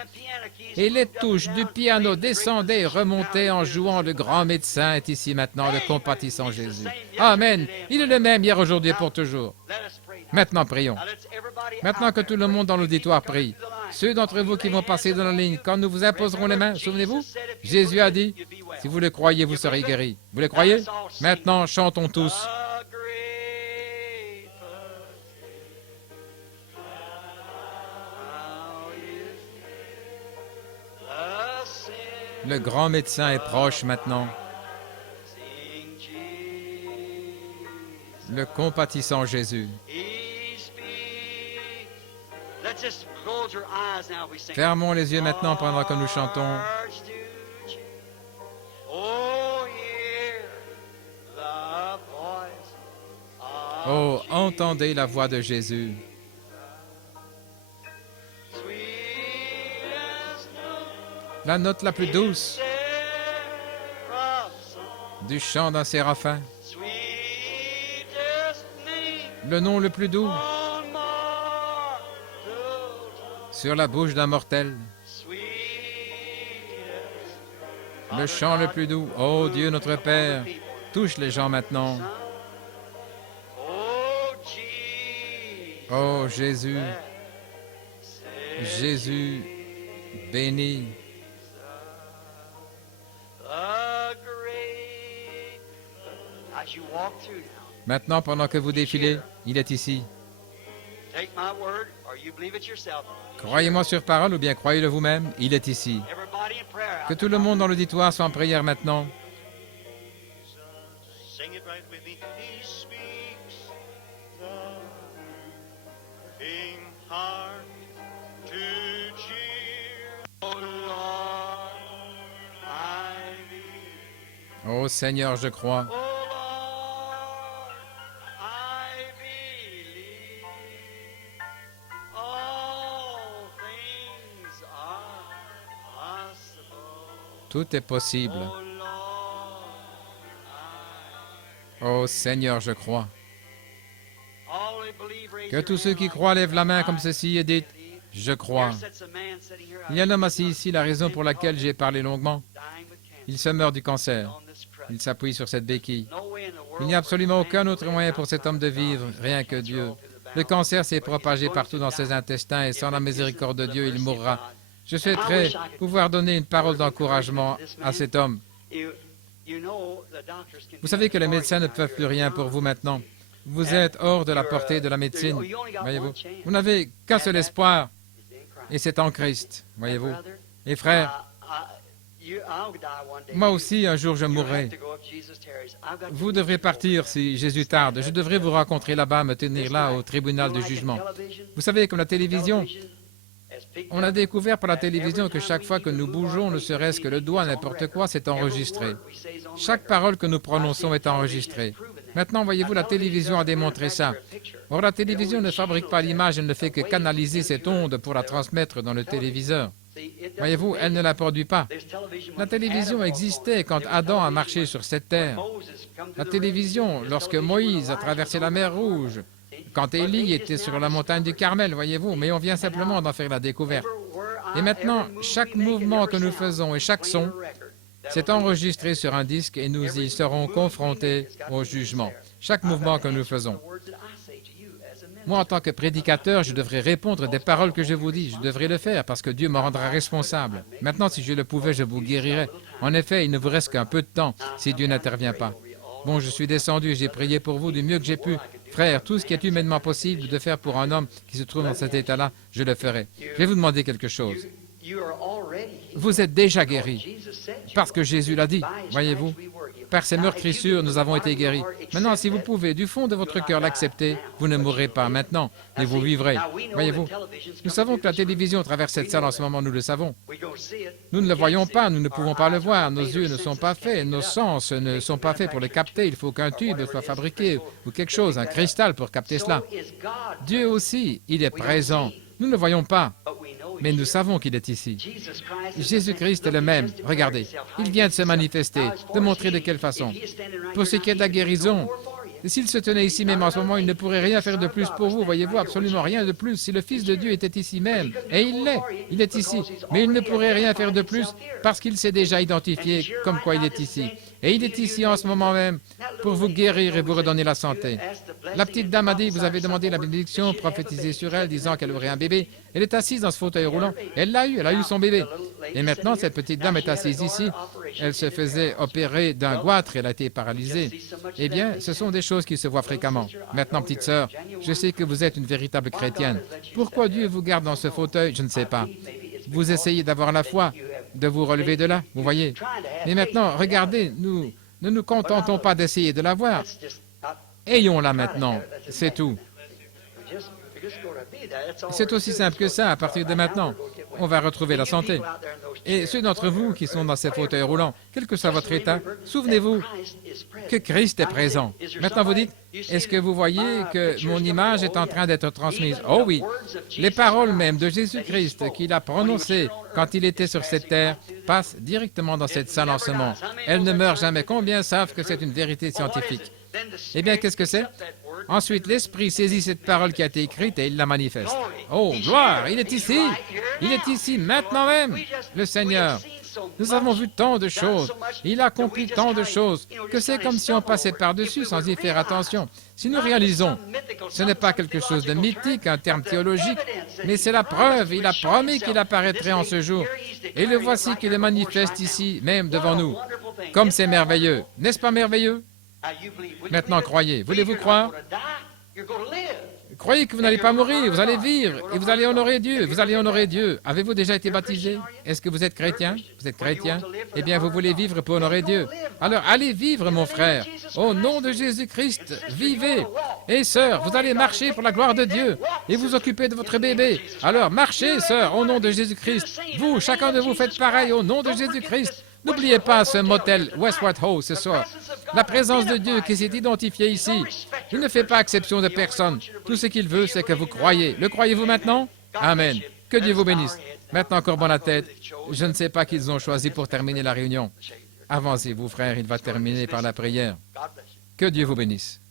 Et les touches du piano descendaient et remontaient en jouant. Le grand médecin est ici maintenant, le compatissant Jésus. Amen. Il est le même hier, aujourd'hui et pour toujours. Maintenant, prions. Maintenant que tout le monde dans l'auditoire prie, ceux d'entre vous qui vont passer dans la ligne, quand nous vous imposerons les mains, souvenez-vous, Jésus a dit, si vous le croyez, vous serez guéris. Vous le croyez? Maintenant, chantons tous. Le grand médecin est proche maintenant. Le compatissant Jésus. Fermons les yeux maintenant pendant que nous chantons. Oh, entendez la voix de Jésus. La note la plus douce du chant d'un séraphin. Le nom le plus doux sur la bouche d'un mortel. Le chant le plus doux. Oh Dieu notre Père, touche les gens maintenant. Oh Jésus, Jésus, béni. Maintenant, pendant que vous défilez, il est ici. Croyez-moi sur parole ou bien croyez-le vous-même, il est ici. Que tout le monde dans l'auditoire soit en prière maintenant. Oh Seigneur, je crois. Tout est possible. Oh Seigneur, je crois. Que tous ceux qui croient lèvent la main comme ceci et dites, je crois. Il y a un homme assis ici, la raison pour laquelle j'ai parlé longuement. Il se meurt du cancer. Il s'appuie sur cette béquille. Il n'y a absolument aucun autre moyen pour cet homme de vivre, rien que Dieu. Le cancer s'est propagé partout dans ses intestins et sans la miséricorde de Dieu, il mourra. Je souhaiterais pouvoir donner une parole d'encouragement à cet homme. Vous savez que les médecins ne peuvent plus rien pour vous maintenant. Vous êtes hors de la portée de la médecine, voyez-vous. Vous n'avez qu'un seul espoir, et c'est en Christ, voyez-vous. Et frère, moi aussi, un jour, je mourrai. Vous devrez partir si Jésus tarde. Je devrais vous rencontrer là-bas, me tenir là au tribunal de jugement. Vous savez, comme la télévision, on a découvert par la télévision que chaque fois que nous bougeons, ne serait-ce que le doigt, n'importe quoi, c'est enregistré. Chaque parole que nous prononçons est enregistrée. Maintenant, voyez-vous, la télévision a démontré ça. Or, la télévision ne fabrique pas l'image, elle ne fait que canaliser cette onde pour la transmettre dans le téléviseur. Voyez-vous, elle ne la produit pas. La télévision existait quand Adam a marché sur cette terre. La télévision, lorsque Moïse a traversé la mer Rouge, quand Élie était sur la montagne du Carmel, voyez-vous, mais on vient simplement d'en faire la découverte. Et maintenant, chaque mouvement que nous faisons et chaque son, c'est enregistré sur un disque et nous y serons confrontés au jugement. Chaque mouvement que nous faisons. Moi, en tant que prédicateur, je devrais répondre des paroles que je vous dis. Je devrais le faire parce que Dieu me rendra responsable. Maintenant, si je le pouvais, je vous guérirais. En effet, il ne vous reste qu'un peu de temps si Dieu n'intervient pas. Bon, je suis descendu, j'ai prié pour vous du mieux que j'ai pu. Frère, tout ce qui est humainement possible de faire pour un homme qui se trouve dans cet état-là, je le ferai. Je vais vous demander quelque chose. Vous êtes déjà guéri, parce que Jésus l'a dit, voyez-vous. Par ses meurtrissures, nous avons été guéris. Maintenant, si vous pouvez, du fond de votre cœur, l'accepter, vous ne mourrez pas maintenant, mais vous vivrez. Voyez-vous, nous savons que la télévision traverse cette salle en ce moment, nous le savons. Nous ne le voyons pas, nous ne pouvons pas le voir, nos yeux ne sont pas faits, nos sens ne sont pas faits pour le capter. Il faut qu'un tube soit fabriqué ou quelque chose, un cristal pour capter cela. Dieu aussi, il est présent. Nous ne le voyons pas, mais nous savons qu'il est ici. Jésus-Christ est le même. Regardez, il vient de se manifester, de montrer de quelle façon. Pour ce qui est de la guérison, s'il se tenait ici même en ce moment, il ne pourrait rien faire de plus pour vous, voyez-vous, absolument rien de plus. Si le Fils de Dieu était ici même, et il est ici, mais il ne pourrait rien faire de plus parce qu'il s'est déjà identifié comme quoi il est ici. Et il est ici en ce moment même pour vous guérir et vous redonner la santé. La petite dame a dit, vous avez demandé la bénédiction, prophétisé sur elle, disant qu'elle aurait un bébé. Elle est assise dans ce fauteuil roulant. Elle a eu son bébé. Et maintenant, cette petite dame est assise ici. Elle se faisait opérer d'un goitre, elle a été paralysée. Eh bien, ce sont des choses qui se voient fréquemment. Maintenant, petite sœur, je sais que vous êtes une véritable chrétienne. Pourquoi Dieu vous garde dans ce fauteuil, je ne sais pas. Vous essayez d'avoir la foi, de vous relever de là, vous voyez. Mais maintenant, regardez, nous ne nous contentons pas d'essayer de l'avoir. Ayons-la maintenant, c'est tout. C'est aussi simple que ça, à partir de maintenant. On va retrouver la santé. Et ceux d'entre vous qui sont dans ces fauteuils roulants, quel que soit votre état, souvenez-vous que Christ est présent. Maintenant, vous dites, est-ce que vous voyez que mon image est en train d'être transmise? Oh oui, les paroles même de Jésus-Christ qu'il a prononcées quand il était sur cette terre passent directement dans cette salle en ce moment. Elle ne meurt jamais. Combien savent que c'est une vérité scientifique? Eh bien, qu'est-ce que c'est? Ensuite, l'Esprit saisit cette parole qui a été écrite et il la manifeste. Oh, gloire! Il est ici! Il est ici, maintenant même! Le Seigneur. Nous avons vu tant de choses. Il a accompli tant de choses que c'est comme si on passait par-dessus sans y faire attention. Si nous réalisons, ce n'est pas quelque chose de mythique, un terme théologique, mais c'est la preuve. Il a promis qu'il apparaîtrait en ce jour. Et le voici qu'il est manifeste ici, même devant nous. Comme c'est merveilleux. N'est-ce pas merveilleux? Maintenant, croyez. Voulez-vous croire? Croyez que vous n'allez pas mourir, vous allez vivre et vous allez honorer Dieu. Vous allez honorer Dieu. Avez-vous déjà été baptisé? Est-ce que vous êtes chrétien? Vous êtes chrétien? Eh bien, vous voulez vivre pour honorer Dieu. Alors, allez vivre, mon frère. Au nom de Jésus-Christ, vivez. Et sœur, vous allez marcher pour la gloire de Dieu et vous occuper de votre bébé. Alors, marchez, sœur, au nom de Jésus-Christ. Vous, chacun de vous, faites pareil au nom de Jésus-Christ. N'oubliez pas ce motel Westward Ho ce soir. La présence de Dieu qui s'est identifiée ici. Il ne fait pas exception de personne. Tout ce qu'il veut, c'est que vous croyez. Le croyez-vous maintenant? Amen. Que Dieu vous bénisse. Maintenant, courbons la tête. Je ne sais pas qui ils ont choisi pour terminer la réunion. Avancez-vous, frère, il va terminer par la prière. Que Dieu vous bénisse.